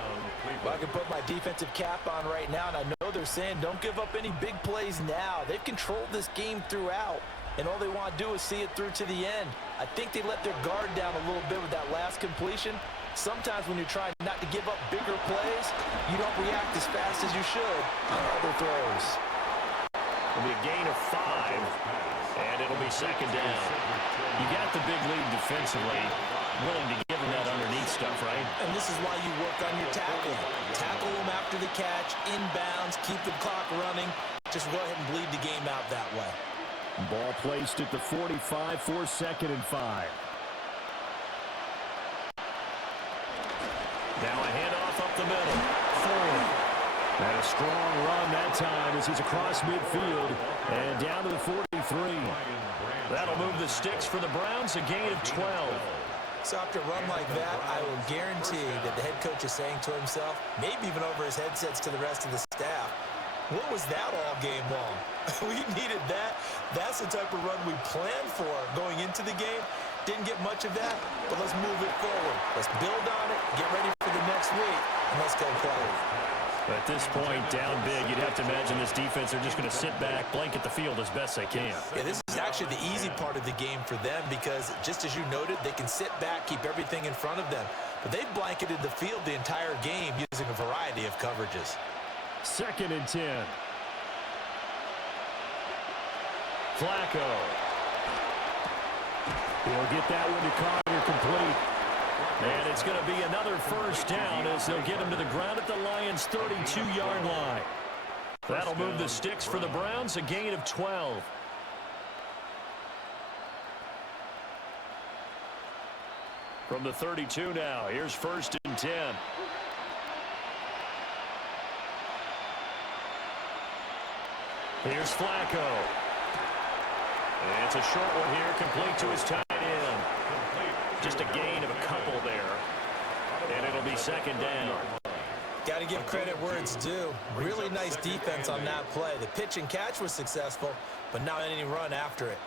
Well, I can put my defensive cap on right now, and I know they're saying don't give up any big plays now. They've controlled this game throughout, and all they want to do is see it through to the end. I think they let their guard down a little bit with that last completion. Sometimes when you're trying not to give up bigger plays, you don't react as fast as you should on other throws. It'll be a gain of 5, and it'll be second down. You got the big lead defensively, willing to give them that underneath stuff, right? And this is why you work on your tackling. Tackle them after the catch, inbounds, keep the clock running. Just go ahead and bleed the game out that way. Ball placed at the 45 for 2nd and 5. Now a handoff up the middle. Ford. And a strong run that time as he's across midfield and down to the 43. That'll move the sticks for the Browns, a gain of 12. So after a run like that, I will guarantee that the head coach is saying to himself, maybe even over his headsets to the rest of the staff, what was that all game long? We needed that. That's the type of run we planned for going into the game. Didn't get much of that, but let's move it forward. Let's build on it, get ready for the next week, and let's go play. At this point, down big, you'd have to imagine this defense are just going to sit back, blanket the field as best they can. Yeah, this is actually the easy part of the game for them because, just as you noted, they can sit back, keep everything in front of them. But they've blanketed the field the entire game using a variety of coverages. 2nd and 10. Flacco. He'll get that one to Carter complete. And it's going to be another first down as they'll get him to the ground at the Lions' 32-yard line. That'll move the sticks for the Browns, a gain of 12. From the 32 now, here's 1st and 10. Here's Flacco. And it's a short one here, complete to his tight end. Just a gain of a couple there. And it'll be 2nd down. Got to give credit where it's due. Really nice defense on that play. The pitch and catch was successful, but not any run after it.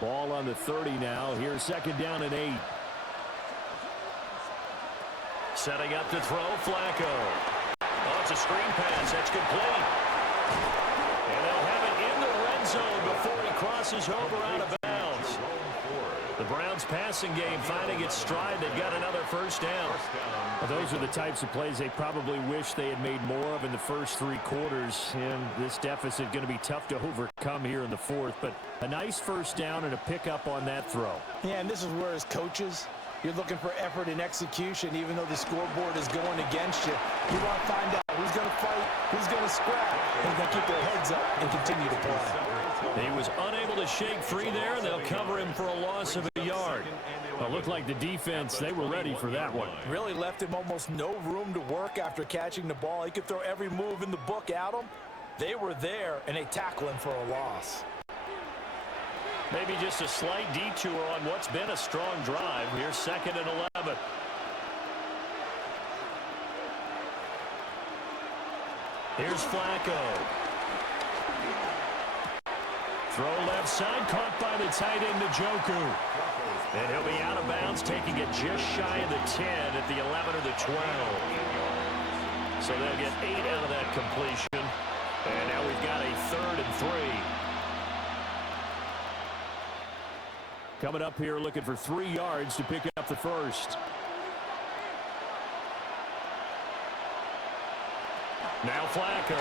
Ball on the 30 now. Here's 2nd down and 8. Setting up to throw, Flacco. Oh, it's a screen pass. That's complete. And they'll have it in the red zone before he crosses over out of bounds. The Browns passing game finding its stride. They've got another first down. Well, those are the types of plays they probably wish they had made more of in the first 3 quarters. And this deficit going to be tough to overcome here in the 4th. But a nice first down and a pickup on that throw. Yeah, and this is where as coaches, you're looking for effort and execution, even though the scoreboard is going against you. You want to find out who's going to fight, who's going to scrap, and going to keep their heads up and continue to play. He was unable to shake free there, and they'll cover him for a loss of a yard. Well, it looked like the defense, they were ready for that one. Really left him almost no room to work after catching the ball. He could throw every move in the book at him. They were there, and they tackle him for a loss. Maybe just a slight detour on what's been a strong drive. Here's 2nd and 11. Here's Flacco. Throw left side, caught by the tight end, Njoku. And he'll be out of bounds, taking it just shy of the 10 at the 11 or the 12. So they'll get 8 out of that completion. And now we've got a 3rd and 3. Coming up here looking for 3 yards to pick up the first. Now Flacco.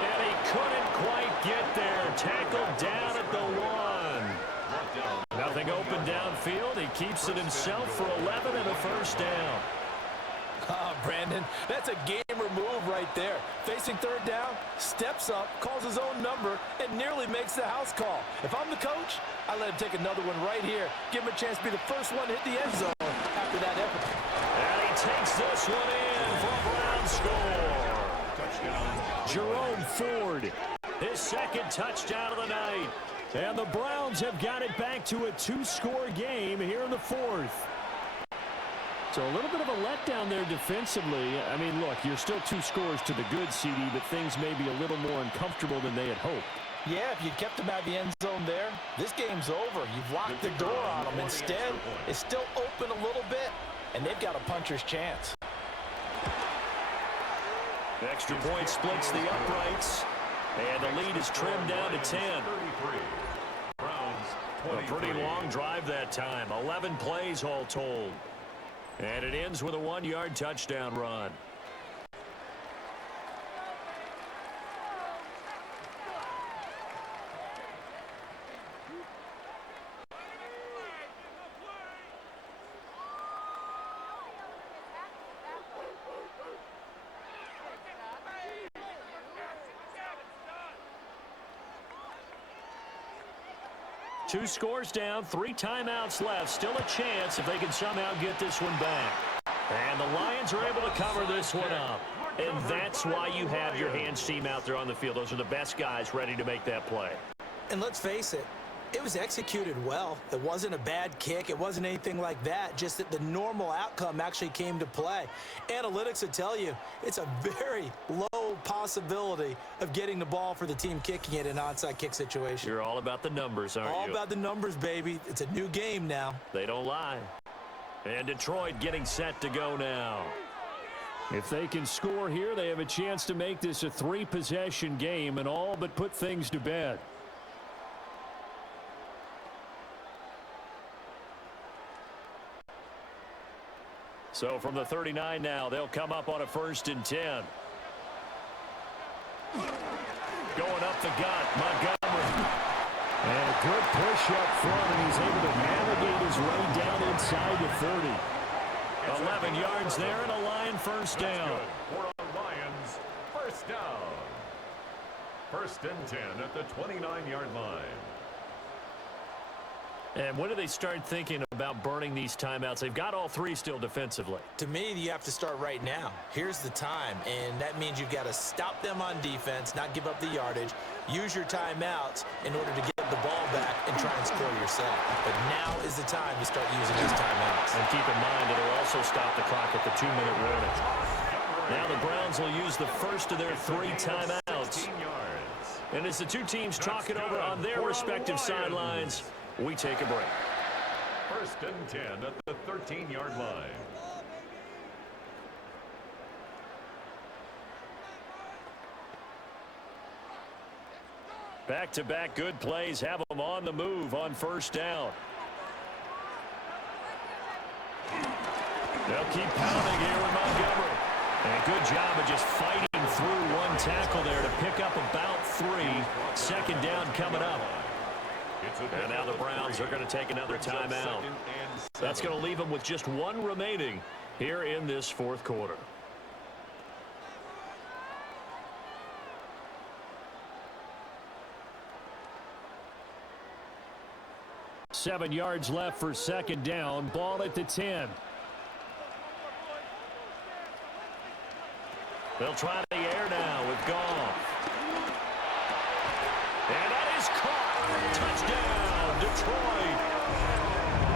And he couldn't quite get there. Tackled down at the 1. Nothing open downfield. He keeps it himself for 11 and a first down. Oh, Brandon, that's a gamer move right there. Facing 3rd down, steps up, calls his own number, and nearly makes the house call. If I'm the coach, I let him take another one right here. Give him a chance to be the first one to hit the end zone after that effort. And he takes this one in for a Brown score. Touchdown. Jerome Ford. His 2nd touchdown of the night. And the Browns have got it back to a 2-score game here in the 4th. So a little bit of a letdown there defensively. I mean, look, you're still 2 scores to the good, CD, but things may be a little more uncomfortable than they had hoped. Yeah, if you kept them out of the end zone there, this game's over. You've locked the door on them. Instead, it's still open a little bit, and they've got a puncher's chance. The extra point splits the uprights, and the lead is trimmed down to 10. A pretty long drive that time, 11 plays all told. And it ends with a 1-yard touchdown run. Two scores down, 3 timeouts left. Still a chance if they can somehow get this one back. And the Lions are able to cover this one up. And that's why you have your hands team out there on the field. Those are the best guys ready to make that play. And let's face it, it was executed well. It wasn't a bad kick. It wasn't anything like that. Just that the normal outcome actually came to play. Analytics would tell you it's a very low possibility of getting the ball for the team kicking it in an onside kick situation. You're all about the numbers, aren't you? All about the numbers, baby. It's a new game now. They don't lie. And Detroit getting set to go now. If they can score here, they have a chance to make this a 3-possession game and all but put things to bed. So from the 39 now, they'll come up on a 1st and 10. Going up the gut, Montgomery. And a good push up front, and he's able to navigate his way down inside the 30. 11 yards there and a Lion first down. For a Lions first down. 1st and 10 at the 29-yard line. And when do they start thinking about burning these timeouts? They've got all 3 still defensively. To me, you have to start right now. Here's the time, and that means you've got to stop them on defense, not give up the yardage, use your timeouts in order to get the ball back and try and score yourself. But now is the time to start using those timeouts. And keep in mind that it'll also stop the clock at the 2-minute warning. Now the Browns will use the first of their 3 timeouts. And as the 2 teams talk it over on their respective sidelines, we take a break. 1st and 10 at the 13-yard line. Back-to-back good plays have them on the move on 1st down. They'll keep pounding here with Montgomery. And a good job of just fighting through one tackle there to pick up about 3. 2nd down coming up. And now the Browns are going to take another timeout. That's going to leave them with just 1 remaining here in this 4th quarter. Seven yards left for 2nd down. Ball at the 10. They'll try the air now with Goff. And that is caught. Touchdown, Detroit.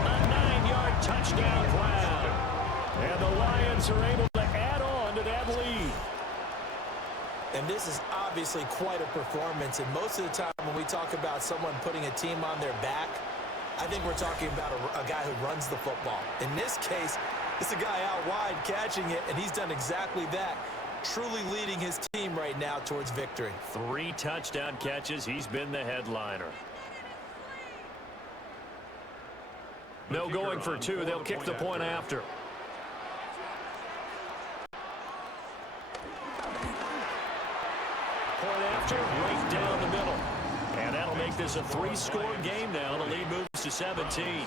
A 9-yard touchdown grab. And the Lions are able to add on to that lead. And this is obviously quite a performance. And most of the time when we talk about someone putting a team on their back, I think we're talking about a guy who runs the football. In this case, it's a guy out wide catching it, and he's done exactly that, truly leading his team right now towards victory. 3 touchdown catches. He's been the headliner. No going for 2. They'll kick the point after. Point after, right down the middle. And that'll make this a 3-score game now. The lead moves to 17. 23.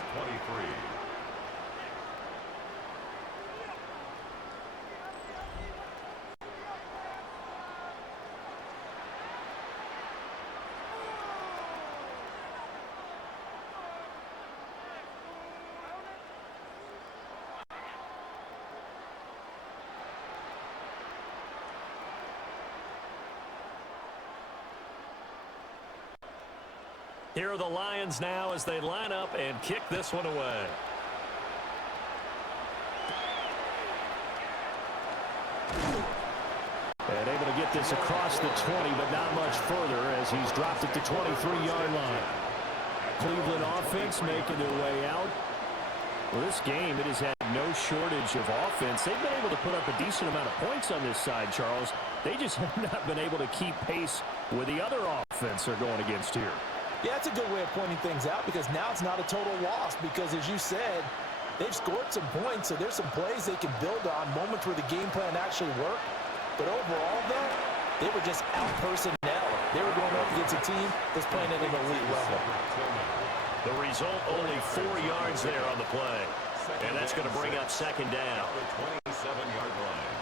Here are the Lions now as they line up and kick this one away. this across the 20, but not much further as he's dropped it to 23-yard line. Cleveland offense making their way out. Well, this game, it has had no shortage of offense. They've been able to put up a decent amount of points on this side, Charles. They just have not been able to keep pace with the other offense they're going against here. Yeah, that's a good way of pointing things out because now it's not a total loss because, as you said, they've scored some points, so there's some plays they can build on, moments where the game plan actually worked. But overall, though, they were just out-personnel. They were going up against a team that's playing at an elite level. The result, only 4 yards there on the play. And that's going to bring up second down. The 27-yard line.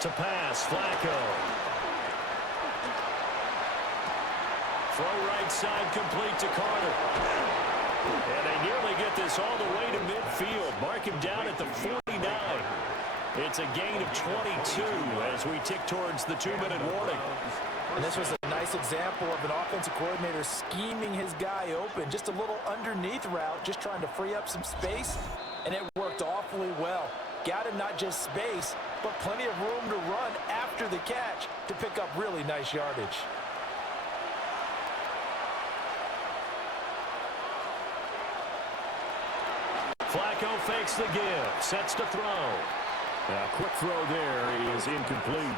To pass, Flacco. Throw right side, complete to Carter. And they nearly get this all the way to midfield. Mark him down at the 49. It's a gain of 22 as we tick towards the 2-minute warning. And this was a nice example of an offensive coordinator scheming his guy open. Just a little underneath route, just trying to free up some space. And it worked awfully well. Got him not just space, but plenty of room to run after the catch to pick up really nice yardage. Flacco fakes the give, sets to throw. A quick throw there is incomplete.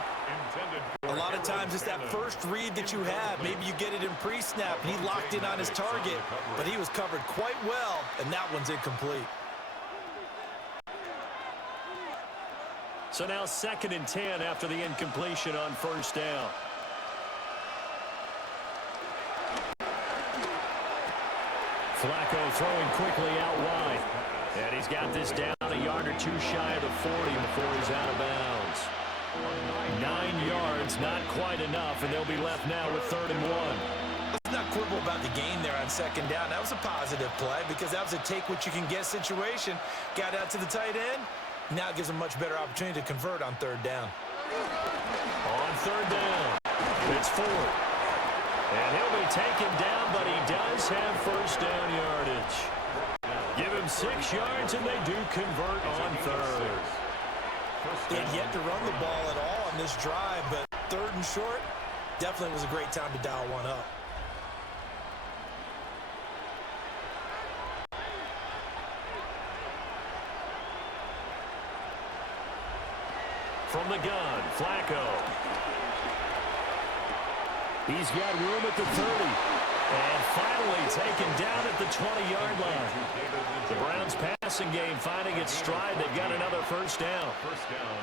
A lot of times it's that first read that you have. Maybe you get it in pre-snap, and he locked in on his target, but he was covered quite well, and that one's incomplete. So now 2nd and 10 after the incompletion on first down. Flacco throwing quickly out wide. And he's got this down a yard or two shy of the 40 before he's out of bounds. 9 yards, not quite enough, and they'll be left now with 3rd and 1. Let's not quibble about the gain there on 2nd down. That was a positive play because that was a take-what-you-can-get situation. Got out to the tight end. Now it gives him a much better opportunity to convert on 3rd down. On 3rd down, it's Ford. And he'll be taken down, but he does have first down yardage. Give him 6 yards, and they do convert on 3rd. They had yet to run the ball at all on this drive, but 3rd and short definitely was a great time to dial one up. From the gun, Flacco. He's got room at the 30. And finally taken down at the 20-yard line. The Browns passing game finding its stride. They've got another first down.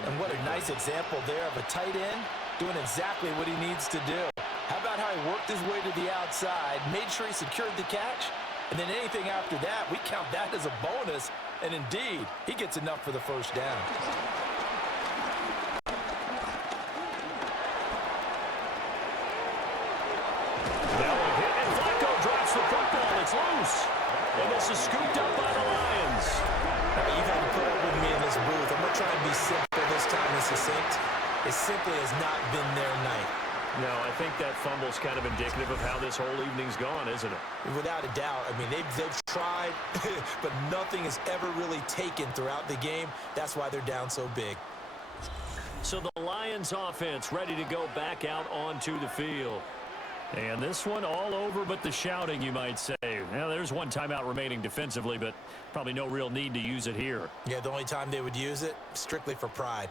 And what a nice example there of a tight end doing exactly what he needs to do. How about how he worked his way to the outside, made sure he secured the catch, and then anything after that, we count that as a bonus. And indeed, he gets enough for the first down. It's loose. And this is scooped up by the Lions. You got to put up with me in this booth. I'm going to try and be simple this time and succinct. It simply has not been their night. No, I think that fumble's kind of indicative of how this whole evening's gone, isn't it? Without a doubt. I mean, they've tried, but nothing has ever really taken throughout the game. That's why they're down so big. So the Lions offense ready to go back out onto the field. And this one all over but the shouting, you might say. Now, there's one timeout remaining defensively, but probably no real need to use it here. Yeah, the only time they would use it, strictly for pride.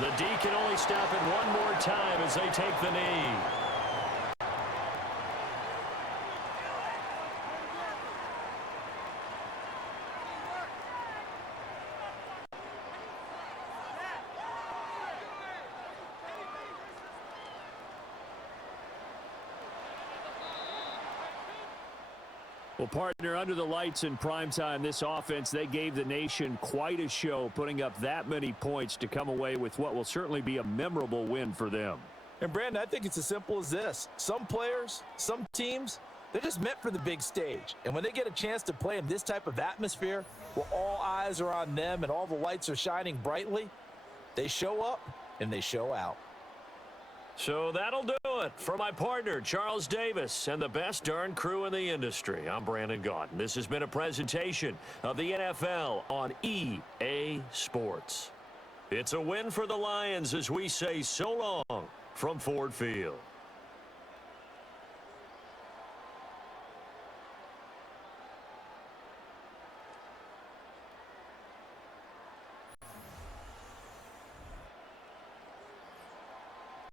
The D can only stop it one more time as they take the knee. Well, partner, under the lights in primetime, this offense, they gave the nation quite a show, putting up that many points to come away with what will certainly be a memorable win for them. And, Brandon, I think it's as simple as this. Some players, some teams, They're just meant for the big stage. And when they get a chance to play in this type of atmosphere, where all eyes are on them and all the lights are shining brightly, they show up and they show out. So that'll do it for my partner, Charles Davis, and the best darn crew in the industry. I'm Brandon Gaudin. This has been a presentation of the NFL on EA Sports. It's a win for the Lions as we say so long from Ford Field.